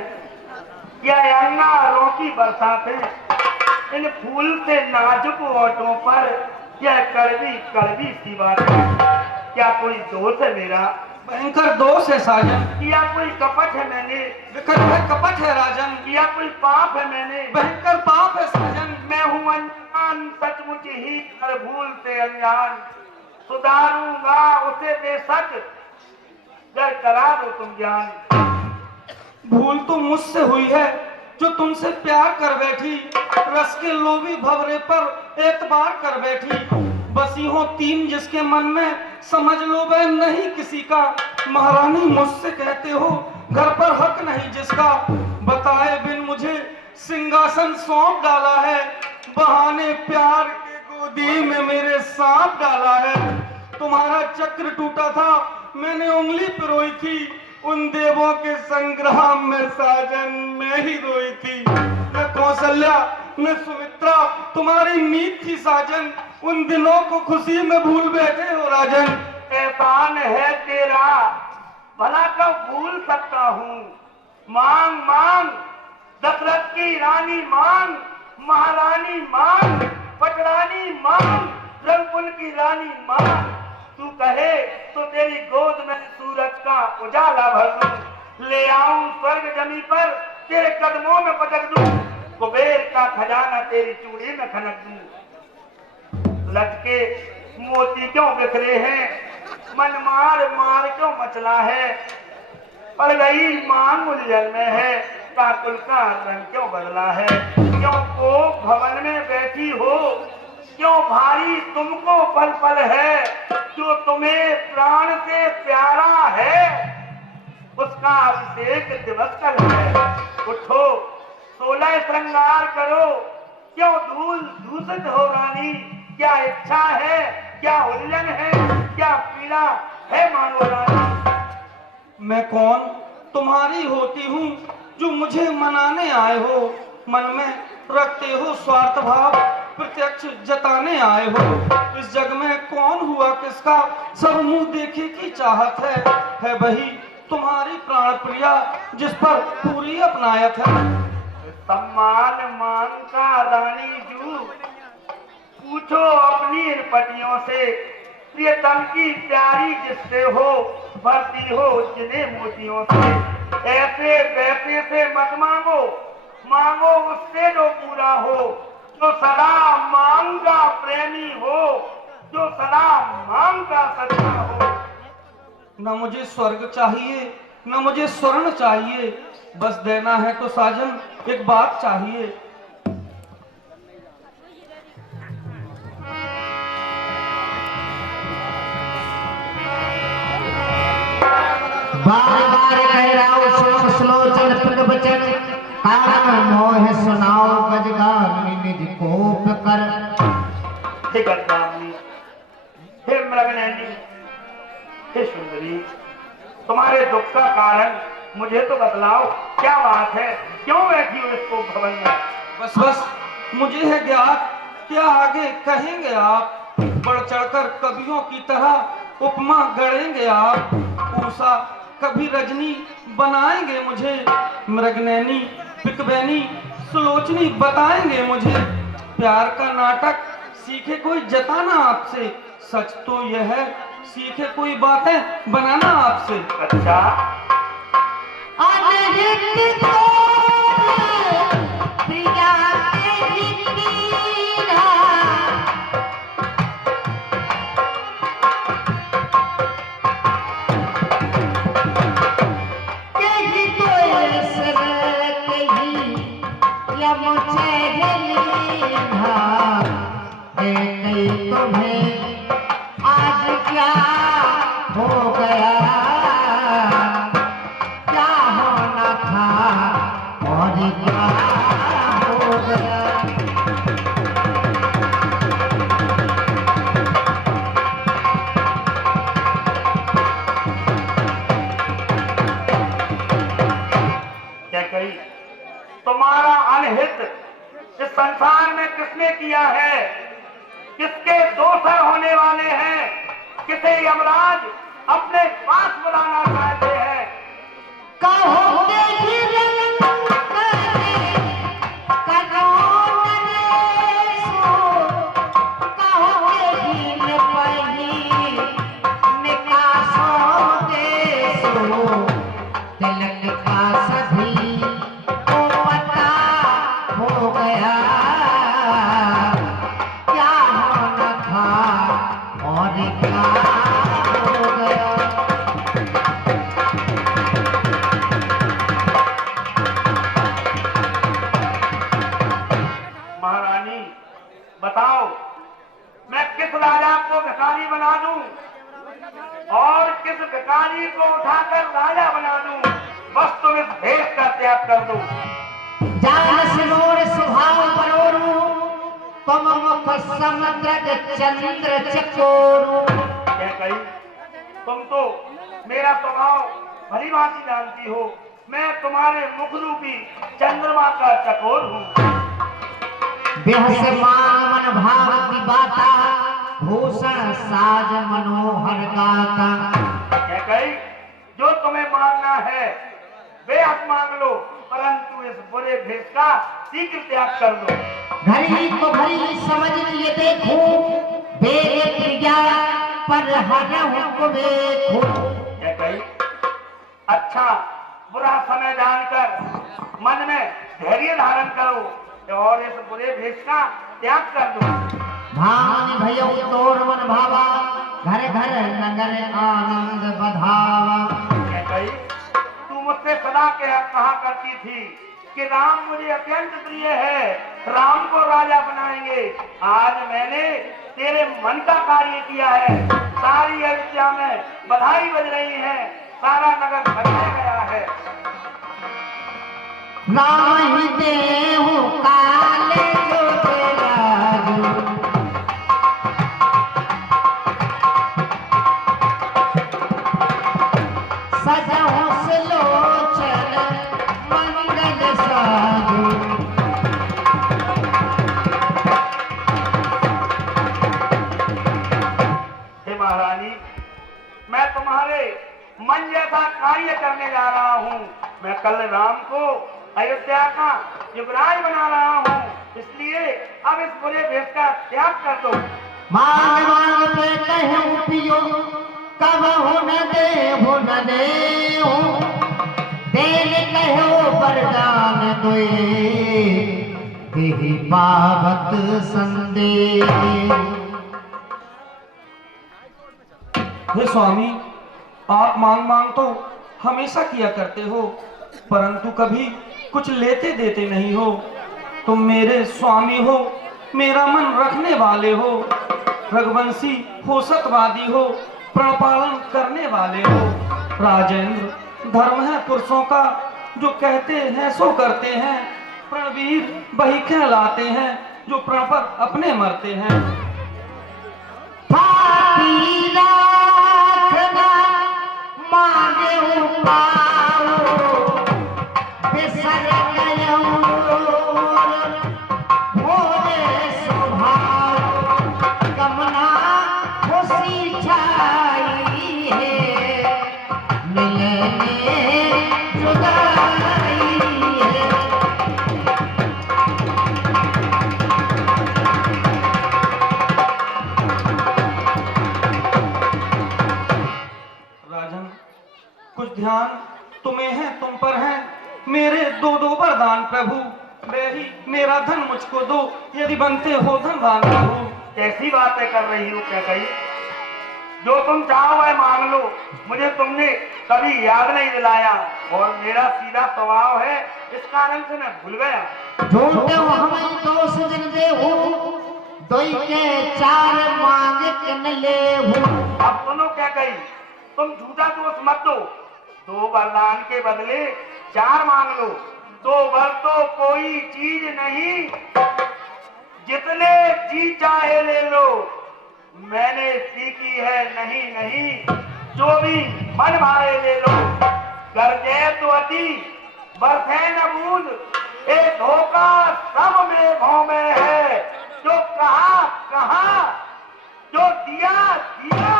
क्या अंगारों की बरसातें, इन फूल से नाजुक ओठों पर यह कड़वी कड़वी सी बातें। क्या कोई दोष है मेरा? भयंकर दोष है साजन। किया कोई कपट है मैंने? विकट है कपट है राजन। किया कोई पाप है मैंने? भयंकर पाप है साजन। मैं हूँ अनजान, सचमुच ही हर भूल से अनजान, सुधारूंगा उसे बेशक, जर करा दो तुम ज्ञान। भूल तो मुझसे हुई है जो तुमसे प्यार कर बैठी, रस के लोभी भवरे पर एतबार कर बैठी। बसी हो तीन जिसके मन में, समझ लो वह नहीं किसी का। महारानी मुझसे कहते हो घर पर हक नहीं जिसका, बताए बिन मुझे सिंहासन सौंप डाला है, बहाने प्यार के गोदी में मेरे सांप डाला है। तुम्हारा चक्र टूटा था मैंने उंगली पिरोई थी, उन देवों के संग्राम में साजन मैं ही रोई थी। न कौशल्या न सुमित्रा तुम्हारी नीत थी साजन, उन दिनों को खुशी में भूल बैठे हो राजन। एहसान है तेरा, भला कब भूल सकता हूँ। मांग मांग दशरथ की रानी मांग, महारानी मांग, पटरानी मांग, रंगपुर की रानी मांग। तू कहे तो तेरी गोद में सूरज का उजाला भर दूं, ले आऊं स्वर्ग जमी पर तेरे कदमों में पटक दूं, कुबेर का खजाना तेरी चूड़ी में खनक दूं। लटके मोती क्यों बिखरे हैं, मन मार मार क्यों मचला है, पड़ गई मांग उलझन में है, काकुल का रंग क्यों बदला है। क्यों कोप भवन में बैठी हो, क्यों भारी तुमको पल पल है, जो तुम्हें प्राण से प्यारा है उसका अभिषेक दिवस कल है। उठो 16 श्रृंगार करो, क्यों धूल दूषित हो रानी, क्या इच्छा है, क्या उलझन है, क्या पीड़ा है मानो रानी। मैं कौन तुम्हारी होती हूँ जो मुझे मनाने आए हो, मन में रखते हो स्वार्थ भाव प्रत्यक्ष जताने आए हो। इस जग में कौन हुआ किसका, सब मुंह देखे की चाहत है वही तुम्हारी प्राण प्रिया जिस पर पूरी अपनायत है। सम्मान मान का रानी जू, पूछो अपनी इन पटियों से, प्रियतम की प्यारी जिससे हो, भरती हो जिन्हें मोतियों से। ऐसे वैसे से मत मांगो, मांगो उससे जो पूरा हो, जो सदा मांगा प्रेमी हो, जो सदा मांगा सच्चा हो। न मुझे स्वर्ग चाहिए न मुझे स्वर्ण चाहिए, बस देना है तो साजन एक बात चाहिए। बार बार कह रहा हूँ सुनो सुलोचन पग बचन, कारण मोह सुनाओ गजगानी निज कोप कर। हे गजगानी, हे मृगनयनी, हे सुंदरी, तुम्हारे दुख का कारण मुझे तो बतलाओ, क्या बात है, क्यों बैठी हो इसको भवन में? बस बस मुझे है ज्ञात, क्या आगे कहेंगे आप, बढ़ चढ़कर कवियों की तरह उपमा गढ़ेंगे आप। उषा कभी रजनी बनाएंगे मुझे, मृगनैनी पिकबैनी सुलोचनी बताएंगे मुझे। प्यार का नाटक सीखे कोई जताना आपसे, सच तो यह है सीखे कोई बातें बनाना आपसे। अच्छा तुम्हारा अनहित इस संसार में किसने किया है? किसके दोषर होने वाले हैं? किसे यमराज अपने पास बुलाना चाहते हैं? महारानी बताओ, मैं किस राजा को भिखारी बना दूं और किस भिखारी को उठाकर राजा बना दूं? बस तुम इस भेष का त्याग कर दो। चंद्र चकोरू। क्या कही? तुम तो मेरा स्वभाव भली भांति जानती हो। मैं तुम्हारे मुख रूपी चंद्रमा का चकोर हूँ। बेहस मान भाव की बाता, भूषण साज मनोहर गाता। क्या कही? जो तुम्हें मांगना है बेहद मांग लो, परंतु इस बुरे भेष का शीघ्र त्याग कर दो। घड़ी को घड़ी समझ लिए देखो, बेरे प्रिया पर हरहु को देखो। क्या कही? अच्छा बुरा समय जानकर मन में धैर्य धारण करो और इस बुरे भेष का त्याग कर दो। भान भयो तोर मन भावा, घर घर नगर आनंद बधावा। क्या कही? तू मुझसे सदा कहा करती थी कि राम मुझे अत्यंत प्रिय है, राम को राजा बनाएंगे। आज मैंने तेरे मन का कार्य किया है। सारी अयोध्या में बधाई बज रही है, सारा नगर बजाया गया है। राम ही देहु काले जो लागू, सजहु सुलोचन मंगल साधु। हे महारानी, मैं तुम्हारे मन जैसा कार्य करने जा रहा हूँ। मैं कल राम को अयोध्या का युवराज बना रहा हूँ, इसलिए अब इस बुरे भेष का त्याग कर दो। मांग मांग पे कहूँ पियो, कब हो न देहु, देन कहो वरदान दोए, देहि पावत संदेह। हे स्वामी, आप मांग मांग तो हमेशा किया करते हो, परंतु कभी कुछ लेते देते नहीं हो। तुम मेरे स्वामी हो, मेरा मन रखने वाले हो, रघुवंशी हो, सतवादी हो, प्रणपालन करने वाले हो। राजेंद्र, धर्म है पुरुषों का, जो कहते हैं सो करते हैं। प्रणवीर वही कहलाते हैं, जो प्रण पर अपने मरते हैं। मिले मेरे दो दो वरदान प्रभु, मेरा धन मुझको दो, यदि बनते हो धनवान प्रभु। कैसी बातें कर रही हो क्या कही? जो तुम चाहो वह मांग लो, मुझे तुमने कभी याद नहीं दिलाया और मेरा सीधा स्वभाव है, इस कारण से मैं भूल गया। झूठे हो हमें दोष जन दे हो, दोई के चार मांग के न ले हो। अब सुनो क्या कही, तुम झूठा दोष मत दो, 2 वरदान के बदले 4 मांग लो। 2 वर तो कोई चीज नहीं, जितने जी चाहे ले लो, मैंने सीखी है नहीं नहीं, जो भी मन भाए ले लो। गरजे तो अति बरसे न बूंद, एक धोखा सब में भों में है, जो कहा कहा, जो दिया दिया,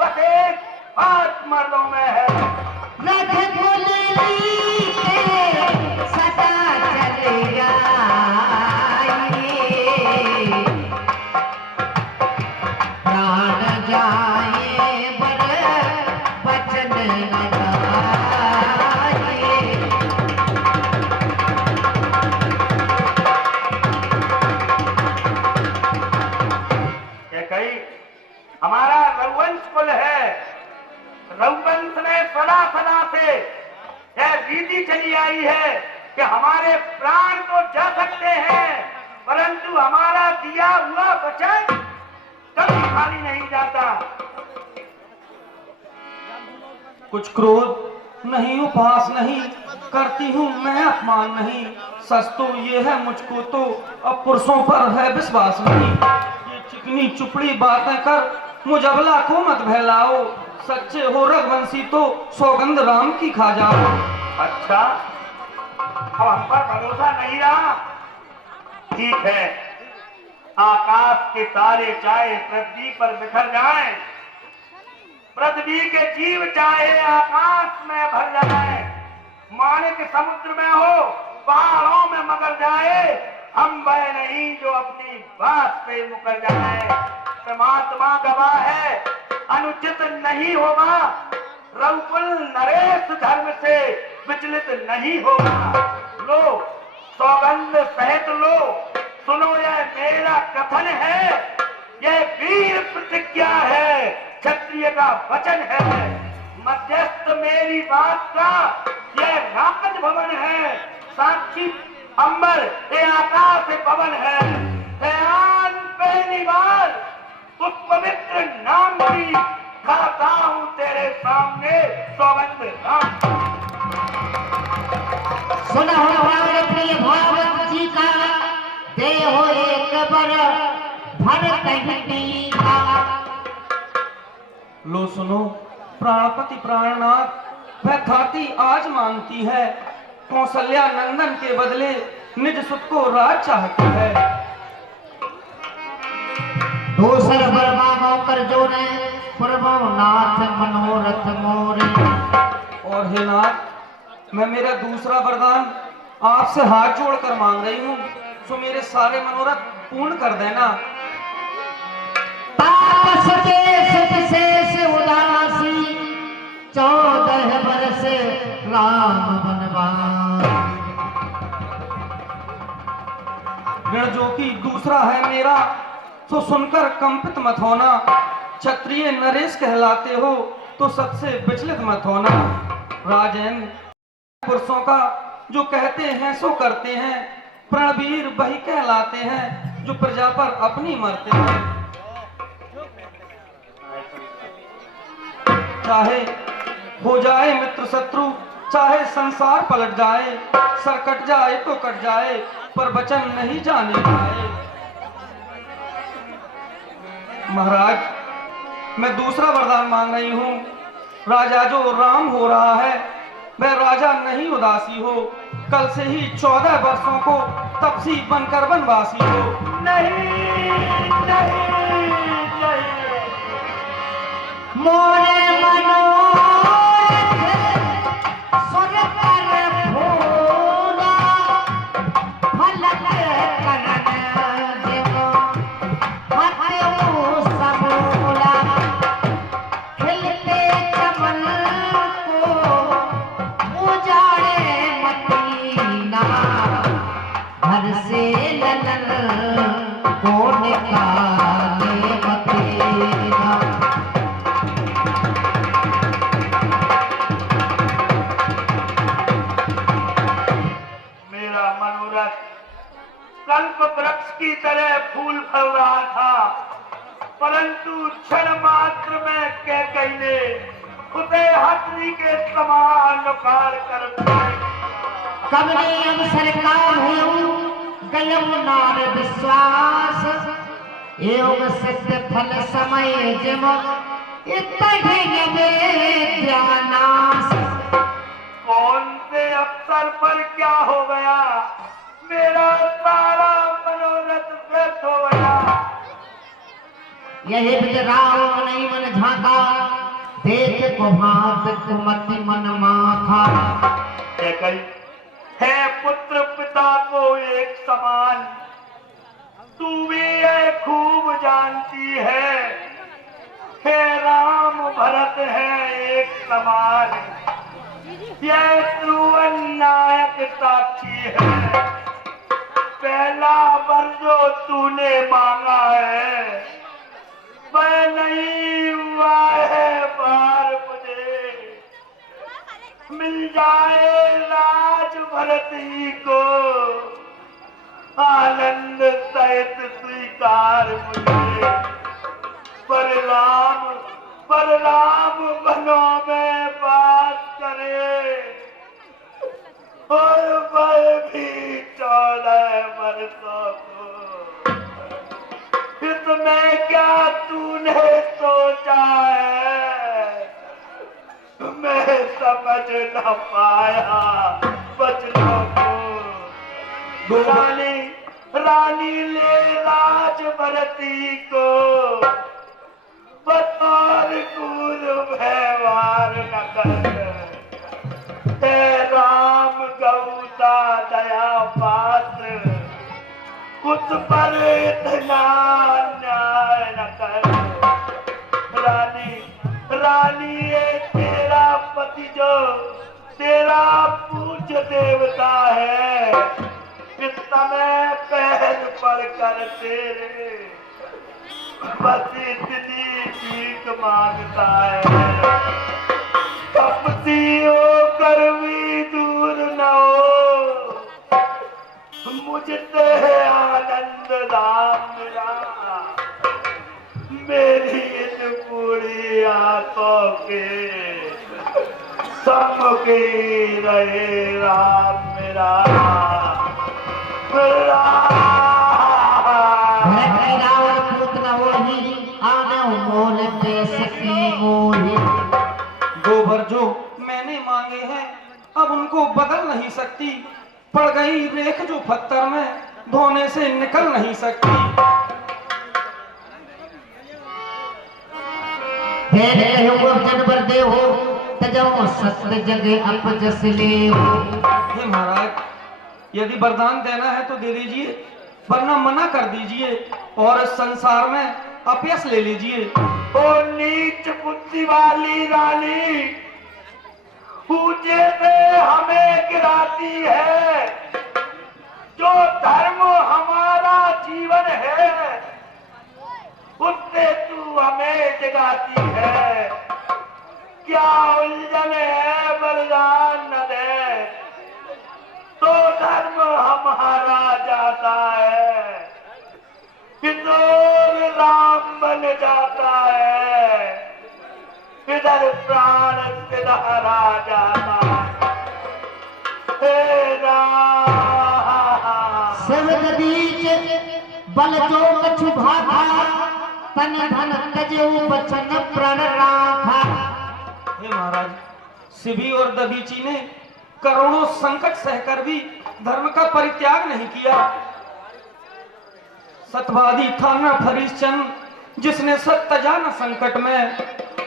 बस एक बात मर्दों में है। रथ बुलंदी के सदा चलेगा, प्राण जाए बर बचन न गाए। क्या कही, हमारा रघुवंश कुल है, रघुवंश में सदा सदा से यह रीति चली आई है कि हमारे प्राण तो जा सकते हैं, परंतु हमारा दिया हुआ वचन कभी खाली नहीं जाता। कुछ क्रोध नहीं, उपहास नहीं करती हूँ मैं, अपमान नहीं। सच तो ये है मुझको तो अब पुरुषों पर है विश्वास नहीं। ये चिकनी चुपड़ी बातें कर मुझ अबला को मत बहलाओ, सच्चे हो रघुवंशी तो सौगंध राम की खा जाओ। अच्छा, अब हम पर भरोसा नहीं रहा, ठीक है, आकाश के तारे चाहे पृथ्वी पर बिखर जाएं, पृथ्वी के जीव चाहे आकाश में भर जाए, माणिक समुद्र में हो, पहाड़ों में मगर जाए, हम वह नहीं जो अपनी बात से मुकर जाए। परमात्मा गवाह है, अनुचित नहीं होगा, रघुकुल नरेश धर्म से विचलित नहीं होगा। लो सौगंध सहित लो, सुनो यह मेरा कथन है, यह वीर प्रतिज्ञा है, क्षत्रिय का वचन है। मध्यस्थ मेरी बात का यह राज भवन है, साक्षी अंबर ये आकाश पवन है। ध्यान पहली बार उस पवित्र नाम की खाता हूँ तेरे सामने, सौगंध राम। सुना हो हमारे प्रिय भागवत जी का, दे हो एक बर भरत हिंदी का। लो सुनो, प्राणपति प्राणनाथ वह खाती आज मांगती है, कौशल्या नंदन के बदले निज सुत को राज चाहती है। दूसर बर्मा कर जो ने प्रभु नाथ मनोरथ मोरे। और हे नाथ, मैं मेरा दूसरा वरदान आपसे हाथ जोड़कर मांग रही हूँ, सो मेरे सारे मनोरथ पूर्ण कर देना। तापस देश शेष उदासी, 14 वर्ष राम वनवास। ऋण जो कि दूसरा है मेरा, सो सुनकर कंपित मत होना। क्षत्रिय नरेश कहलाते हो तो सबसे विचलित मत होना। राजन पुरुषों का जो कहते हैं सो करते हैं, प्रणवीर वही कहलाते हैं जो प्रजा पर अपनी मरते हैं। चाहे हो जाए मित्र शत्रु, चाहे संसार पलट जाए, सर कट जाए तो कट जाए, पर वचन नहीं जाने पाए। महाराज, मैं दूसरा वरदान मांग रही हूँ। राजा जो राम हो रहा है, वह राजा नहीं उदासी हो, कल से ही 14 वर्षों को तपसी बनकर वनवासी हो। नहीं नहीं नहीं, मोरे मनोरथ सुन कर भोला, फलक करन देवो हत्यो सबोला। खिलते चमन को उजाड़े मत कल्प वृक्ष की तरह फूल फल रहा था, परंतु क्षण मात्र में कैकेयी ने उसे हथनी के समान उखाड़ कर कब ने अवसर काल है गयम नार विश्वास योग सिद्ध फल समय जिम ध्यानास। कौन से अवसर पर क्या हो गया, मेरा सारा मनोरथ व्यर्थ हो गया। यही बिजराओ नहीं मन झांका देख को भात कुमति मन माखा। कैकेयी है पुत्र पिता को एक समान, तू भी ये खूब जानती है, हे राम भरत है एक समान। यह त्रुवन नायक साक्षी है, पहला वर जो तूने मांगा है वह नहीं हुआ है पार, मुझे मिल जाए राज भरत ही को आनंद सहित स्वीकार मुझे। पर राम बनों में बात करे और वह भी 14 वर्षों को। इसमें क्या तूने सोचा है, मैं समझ न पाया बचनों को। रानी ले राज भरती को, बतौर पूर्व व्यवहार न कर। हे राम गौता दया पात्र, उस पर इतना अन्याय न कर। रानी ये तेरा पति जो तेरा पूज्य देवता है, इस समय पहल पड़कर तेरे बस इतनी भीख मांगता है। तपसी होकर भी दूर न हो, मुझसे आनंद राम मेरा, मेरी इन बूढ़ी आंखों के सम्मुखी रहे राम मेरा। गोबर जो मैंने मांगे हैं अब उनको बदल नहीं सकती, पड़ गई रेख जो पत्थर में धोने से निकल नहीं सकती। हे महाराज, यदि वरदान देना है तो दे दीजिए, वरना मना कर दीजिए और संसार में अपयश ले लीजिए। ओ नीच बुद्धि वाली रानी, ऊंचे से हमें गिराती है, जो धर्म हमारा जीवन है उससे तू हमें जगाती है। क्या उलझन है वरदान न दे तो धर्म हमारा जाता है, किशोर राम बन जाता है, इधर प्राण सिधारा जाता है। बल जो कछु भागा तन धन तजो बचन प्रण राखा। हे महाराज, शिवी और दधीची ने करोड़ों संकट सहकर भी धर्म का परित्याग नहीं किया। सतवादी था न हरिश्चंद्र, जिसने सत तजा न संकट में,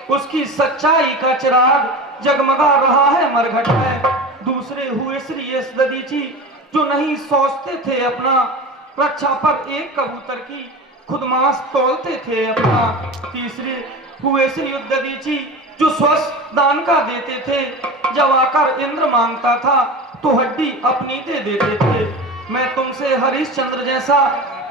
उसकी सच्चाई का चिराग जगमगा रहा है मरघट में। दूसरे हुए श्री यश दधीची जो नहीं सोचते थे अपना, रक्षा पर एक कबूतर की खुद मांस तोलते थे अपना। तीसरे हुए श्री दधीची जो स्वस्थ दान का देते थे, जब आकर इंद्र मांगता था तो हड्डी अपनी दे देते थे। मैं तुमसे हरिश्चंद्र जैसा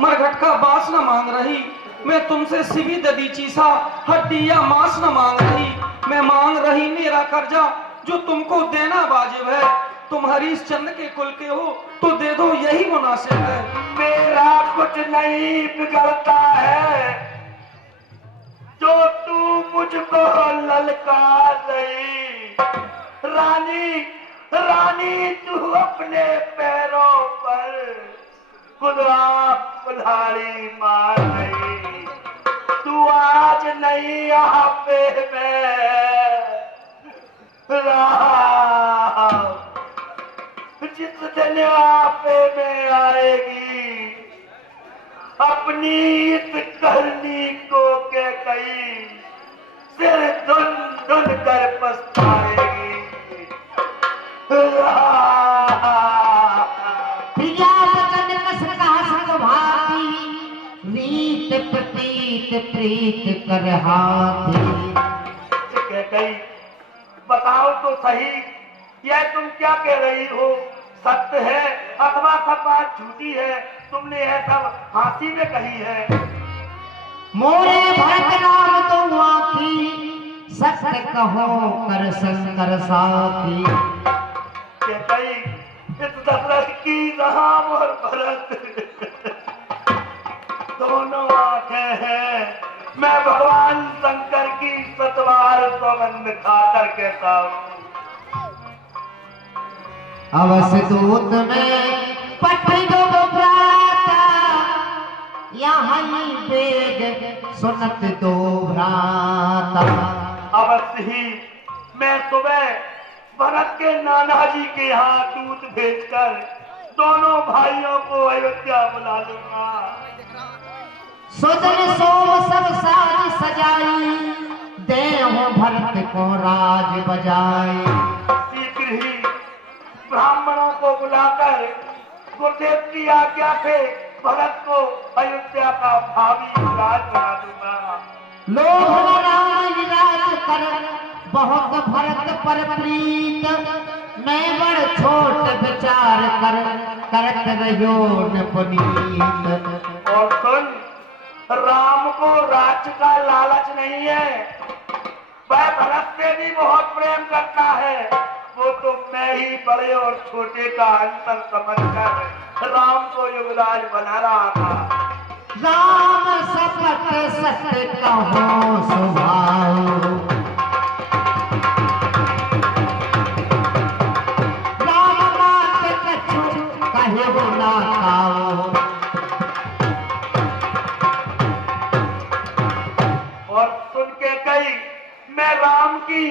मरघट का बास न मांग रही, मैं तुमसे शिवी दधीची सा हड्डी या मांस न मांग रही, मैं मांग रही मेरा कर्जा जो तुमको देना वाजिब है। तुम्हारी इस चंद के कुल के हो तो दे दो, यही मुनासिब है। मेरा कुछ नहीं बिगड़ता है जो तू मुझको ललकार रही। रानी रानी तू अपने पैरों पर खुद आप कुल्हाड़ी मार रही। तू आज नहीं यहाँ पे जिस दिन आपे में आएगी अपनी इस करनी को के कही सिर धुन धुन कर पछताएगी। प्रिया वचन कस कहा भाती, रीत प्रतीत प्रीत कर हाथी। के कही बताओ तो सही, यह तुम क्या कह रही हो? सत्य है अथवा सब बात झूठी है? तुमने यह सब हंसी में कही है। मोरे भरत नाम तो आखी, सत्य कहो कर शंकर साथी। के कही इस दशरथ की राम और भरत दोनों आंखें हैं। मैं भगवान शंकर की सतवार सौगंध खाकर कहता हूँ। अवश्य दूत में पटरी दो भ्राता, यहाँ वेद सुनत दो भ्राता। अवश्य ही मैं सुबह भरत के नाना जी के यहाँ दूध भेजकर दोनों भाइयों को अयोध्या बुला लूंगा। सुजन सोम सब साज सजाई, देहो भरत को राज बजाई। शीघ्र ही ब्राह्मणों को बुलाकर गुरुदेव की आज्ञा से भरत को अयोध्या का भावी राज बना दूंगा। लोभ राम विराज कर, बहुत भरत पर प्रीत। मैं बड़ छोट विचार कर, करत रहो न पुनीत। और सुन, राम को राज्य का लालच नहीं है, वह भरत से भी बहुत प्रेम करता है। वो तो मैं ही बड़े और छोटे का अंतर समझकर राम को युवराज बना रहा था। राम सपत सत्य कहो स्वभाव, राम बात कछु कहे वो ना खाओ। और सुन के गई मैं राम की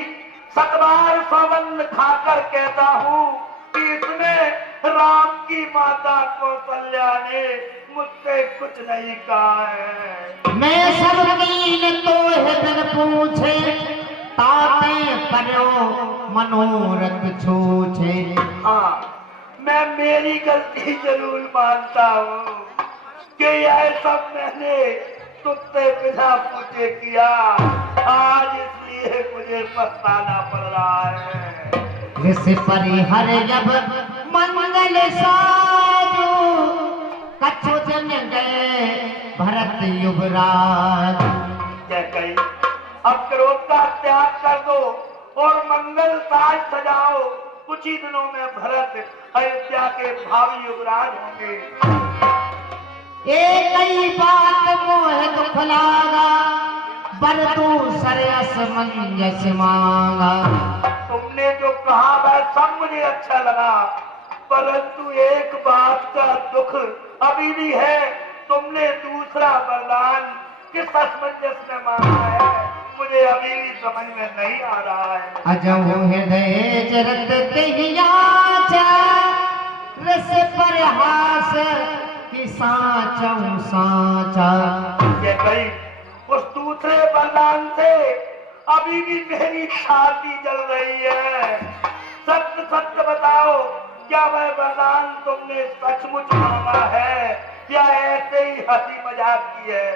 सतवार सौगंध खाकर कहता हूँ कि इसमें राम की माता कौशल्या ने मुझसे कुछ नहीं कहा है। मैं सब कीन तो हितन पूछे, ताते करो मनोरथ छूछे। हाँ, मैं मेरी गलती जरूर मानता हूँ कि यह सब मैंने तुझसे बिना पूछे किया। आज इसलिए मुझे पछताना पड़ रहा है। ऋषि परिहर जब मंगल साजो, कछु जन गए भरत युवराज। जय कही अब क्रोध का त्याग कर दो और मंगल साज सजाओ। कुछ ही दिनों में भरत अयोध्या के भावी युवराज होंगे। एक ही बात मोह दुख लागा, बर दूसर असमंजस मांगा। तुमने जो कहा वह सब मुझे अच्छा लगा, परंतु एक बात का दुख अभी भी है। तुमने दूसरा वरदान किस असमंजस में मांगा है, मुझे अभी भी समझ में नहीं आ रहा है। अजो हृदय जरत कहिया रस पर हास कि साचौ साचा। ये कही उस दूसरे वरदान से अभी भी मेरी छाती जल रही है। सत्य सत्य बताओ, क्या वह वरदान तुमने सचमुच मांगा है या ऐसे ही हंसी मजाक की है?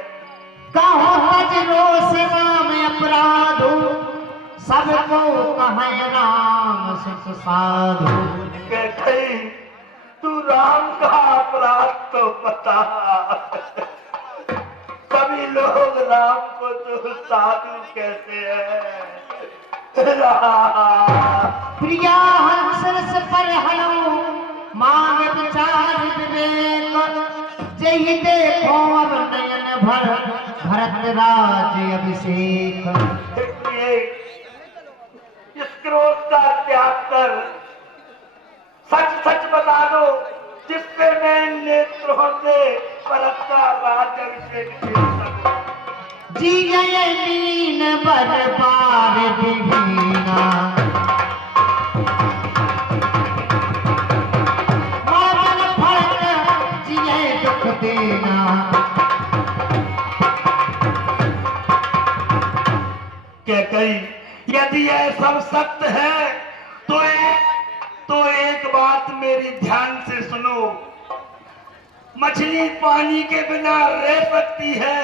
कहो तज रोष राम अपराधो, सबको कहे राम सुख साधु। कही तू राम का अपराध तो बता। सभी लोग राम को तो साधु कहते हैं। प्रिया हंस रस पर हलो मांग विचार विवेक जय देखो अब नयन भर भरत राज अभिषेक। इसलिए इस क्रोध का त्याग कर सच सच बता दो जिससे मैं नेत्रों से भरत का राज अभिषेक देख सकूं। जी गए लीन बर पार विभीना मावन फड़क जिये दुख देना। क्या कही यदि यह सब सत्य है तो एक बात मेरी ध्यान से सुनो। मछली पानी के बिना रह सकती है,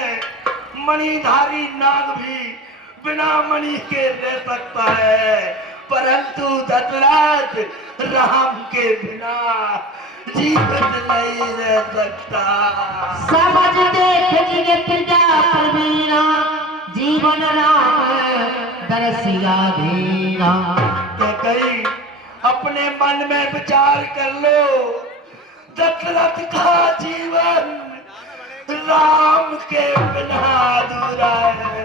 मणिधारी नाग भी बिना मणि के रह सकता है, परंतु दशरथ राम के बिना जीवित नहीं रह सकता। समझ देख जिगे प्रजा प्रवीणा जीवन राम दरसिया धीरा। क्या कही अपने मन में विचार कर लो, दशरथ का जीवन राम के बिना अधूरा है।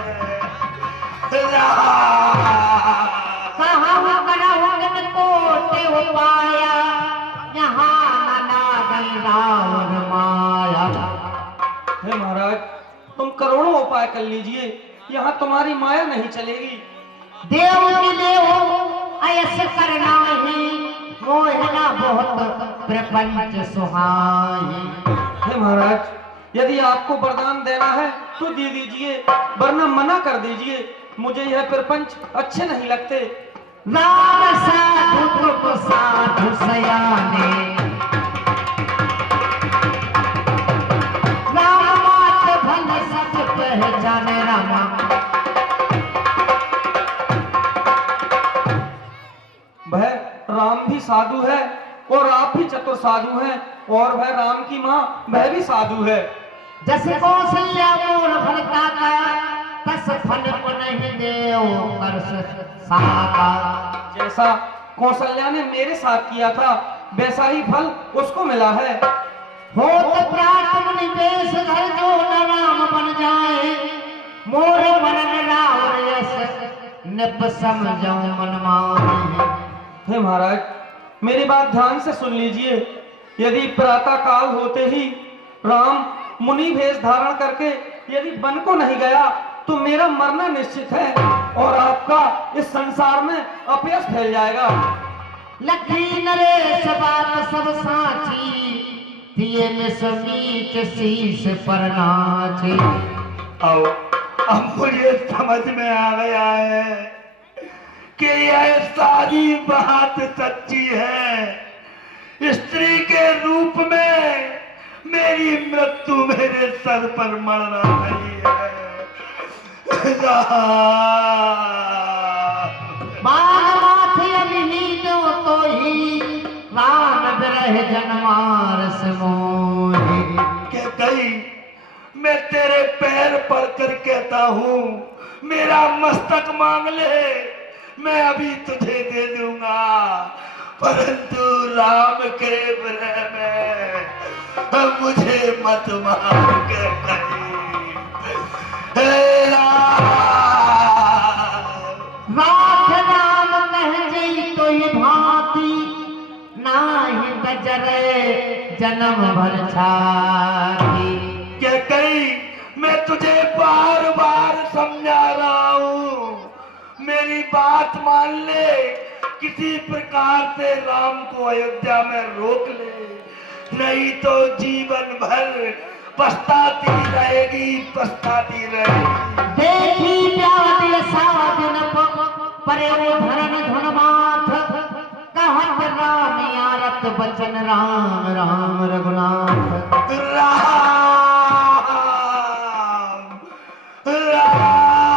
कहाँ गण कोटे पाया यहाँ ना गई रावण माया। हे महाराज, तुम करोड़ों उपाय कर लीजिए, यहाँ तुम्हारी माया नहीं चलेगी। देव ऐसे करना ही मोहना बहुत प्रपंच सुहाई। हे महाराज, यदि आपको वरदान देना है तो दे दीजिए, वरना मना कर दीजिए। मुझे यह प्रपंच अच्छे नहीं लगते। राम साधु तुम साधु सयाने राम मात भल सब पहचाने रामा। वह राम भी साधु है और आप भी चतुर साधु हैं, और वह राम की माँ वह भी साधु है। जस कौशल्या मोर फलता का तस फल को नहीं देव करस साका। जैसा कौशल्या ने मेरे साथ किया था वैसा ही फल उसको मिला है। हो तो प्राण निवेश घर जो न राम बन जाए मोर मन रावण यस निप समझो मन माने। हे महाराज, मेरी बात ध्यान से सुन लीजिए। यदि प्रातः काल होते ही राम मुनि भेष धारण करके यदि वन को नहीं गया तो मेरा मरना निश्चित है और आपका इस संसार में अपयश फैल जाएगा। लखी नरेश बात सब साची दिए में समीच शीश पर नाची। अब मुझे समझ में आ गया है कि यह सारी बात सच्ची है। स्त्री के रूप में मेरी मृत्यु मेरे सर पर मरना नहीं है। माथे अभी तो ही राम बिरह जनमार से मोही। के कही मैं तेरे पैर पड़कर कहता हूँ मेरा मस्तक मांग ले, मैं अभी तुझे दे दूंगा, परंतु राम के विरह में मुझे मत मार के कहीं। राम कह जई तो ये भांति नाही बजरे जन्म भर छाती। क्या कही मैं तुझे बार बार समझा रहा हूँ, मेरी बात मान ले, किसी प्रकार से राम को अयोध्या में रोक ले, नहीं तो जीवन भर पछताती रहेगी, पछताती रहेगी। देखी प्यार सावन परे धरन धन माथ कहत राम आरत बचन राम राम रघुनाथ। राम राम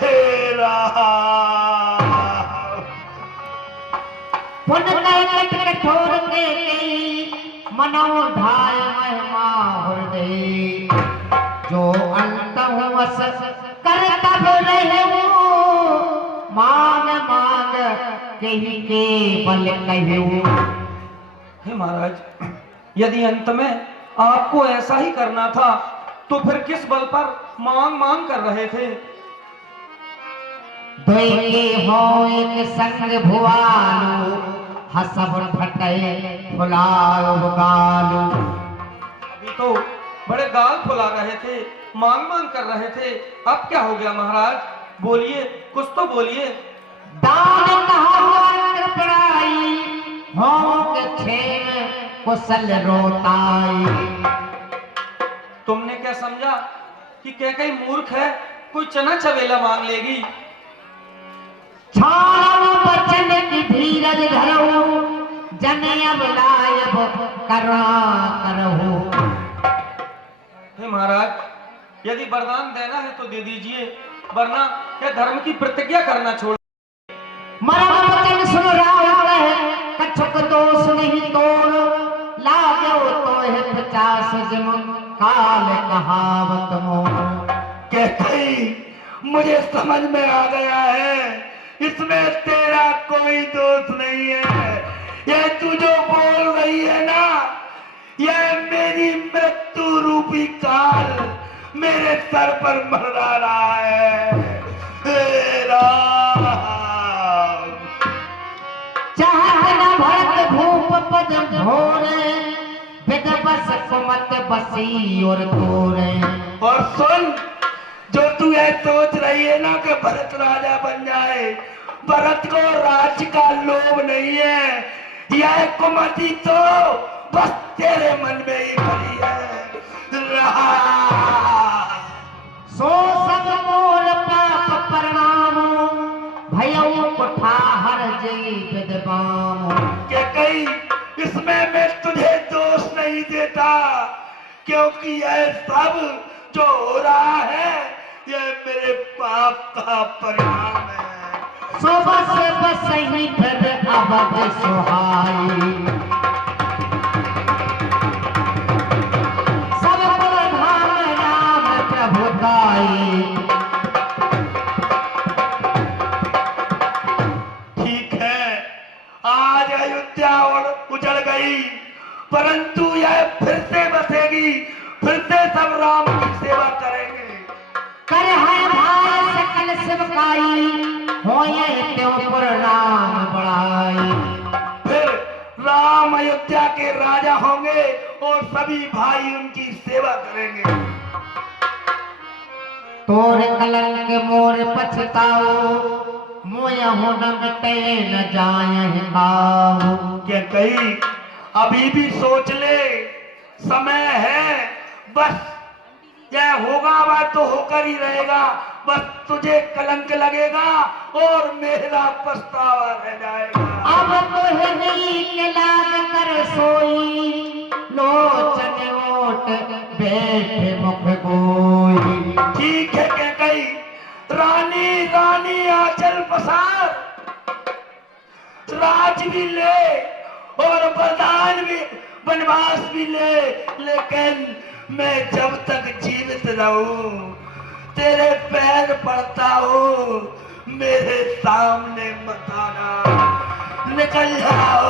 हे राम। पुन कट कठोर के मनो ढाय महिमा हृदय जो अंत वस कर तब रहे मांग मांग कही केवल कहूँ। हे महाराज, यदि अंत में आपको ऐसा ही करना था तो फिर किस बल पर मांग मांग कर रहे थे? दोई हो एक संग भुआलू हसब फटे फुलाओ गालू। अभी तो बड़े गाल फुला रहे थे, मांग मांग कर रहे थे, अब क्या हो गया महाराज? बोलिए, कुछ तो बोलिए। दान कहा पड़ाई हो के छेन कुशल रोताई। तुमने क्या समझा कि कैकई मूर्ख है, कोई चना चवेला मांग लेगी? छाड़ो बचन की धीरज धरो जनयब लायब करा करहु। हे महाराज, यदि वरदान देना है तो दे दीजिए, वरना क्या धर्म की प्रतिज्ञा करना छोड़। मरण वचन सुन रावण है कछुक दोष नहीं तोड़। लागो तो है 50 जम काल कहावत मोर। कैकई, मुझे समझ में आ गया है, इसमें तेरा कोई दोष नहीं है। ये तू जो बोल रही है ना, यह मेरी मृत्यु रूपी काल मेरे सर पर मंडरा रहा है। हे राम। चाहत न भरत भूप पद भोरे बिद बस कुमत बसी और तोरे। और सुन, जो तू ये सोच रही है ना कि भरत राजा बन जाए, भरत को राज्य का लोभ नहीं है। यह कुमति तो बस तेरे मन में ही भरी है। सो सब मोर पाप प्रणाम भयऊ कुठा हर जई विदवाम। के कई इसमें मैं तुझे दोष नहीं देता, क्योंकि यह सब जो हो रहा है यह मेरे पाप का परिणाम है। सो बस बस ही फिर अवध सुहाई। सब पर धाम राम प्रभु दाई। ठीक है, आज अयोध्या उजड़ गई, परंतु यह फिर से बसेगी, फिर से सब राम की सेवा करेंगे। कर है भाई सकल सेवकाई होए त्यों पुर राम बढ़ाई। फिर राम अयोध्या के राजा होंगे और सभी भाई उनकी सेवा करेंगे। तोर कलंक मोर पछताओ मोया हो न मिटे न जाए काऊ। क्या कही, अभी भी सोच ले, समय है। बस यह होगा वह तो होकर ही रहेगा, बस तुझे कलंक लगेगा और मेरा पछतावा रह जाएगा। अब तो है लाग कर सोई लोचन ओट बैठे मुख गोई। ठीक है क्या कही, रानी रानी आंचल पसार, राज भी ले और वरदान भी, वनवास भी ले, लेकिन मैं जब तक जीवित रहूं तेरे पैर पड़ता हूं, मेरे सामने मत आना, निकल जाओ।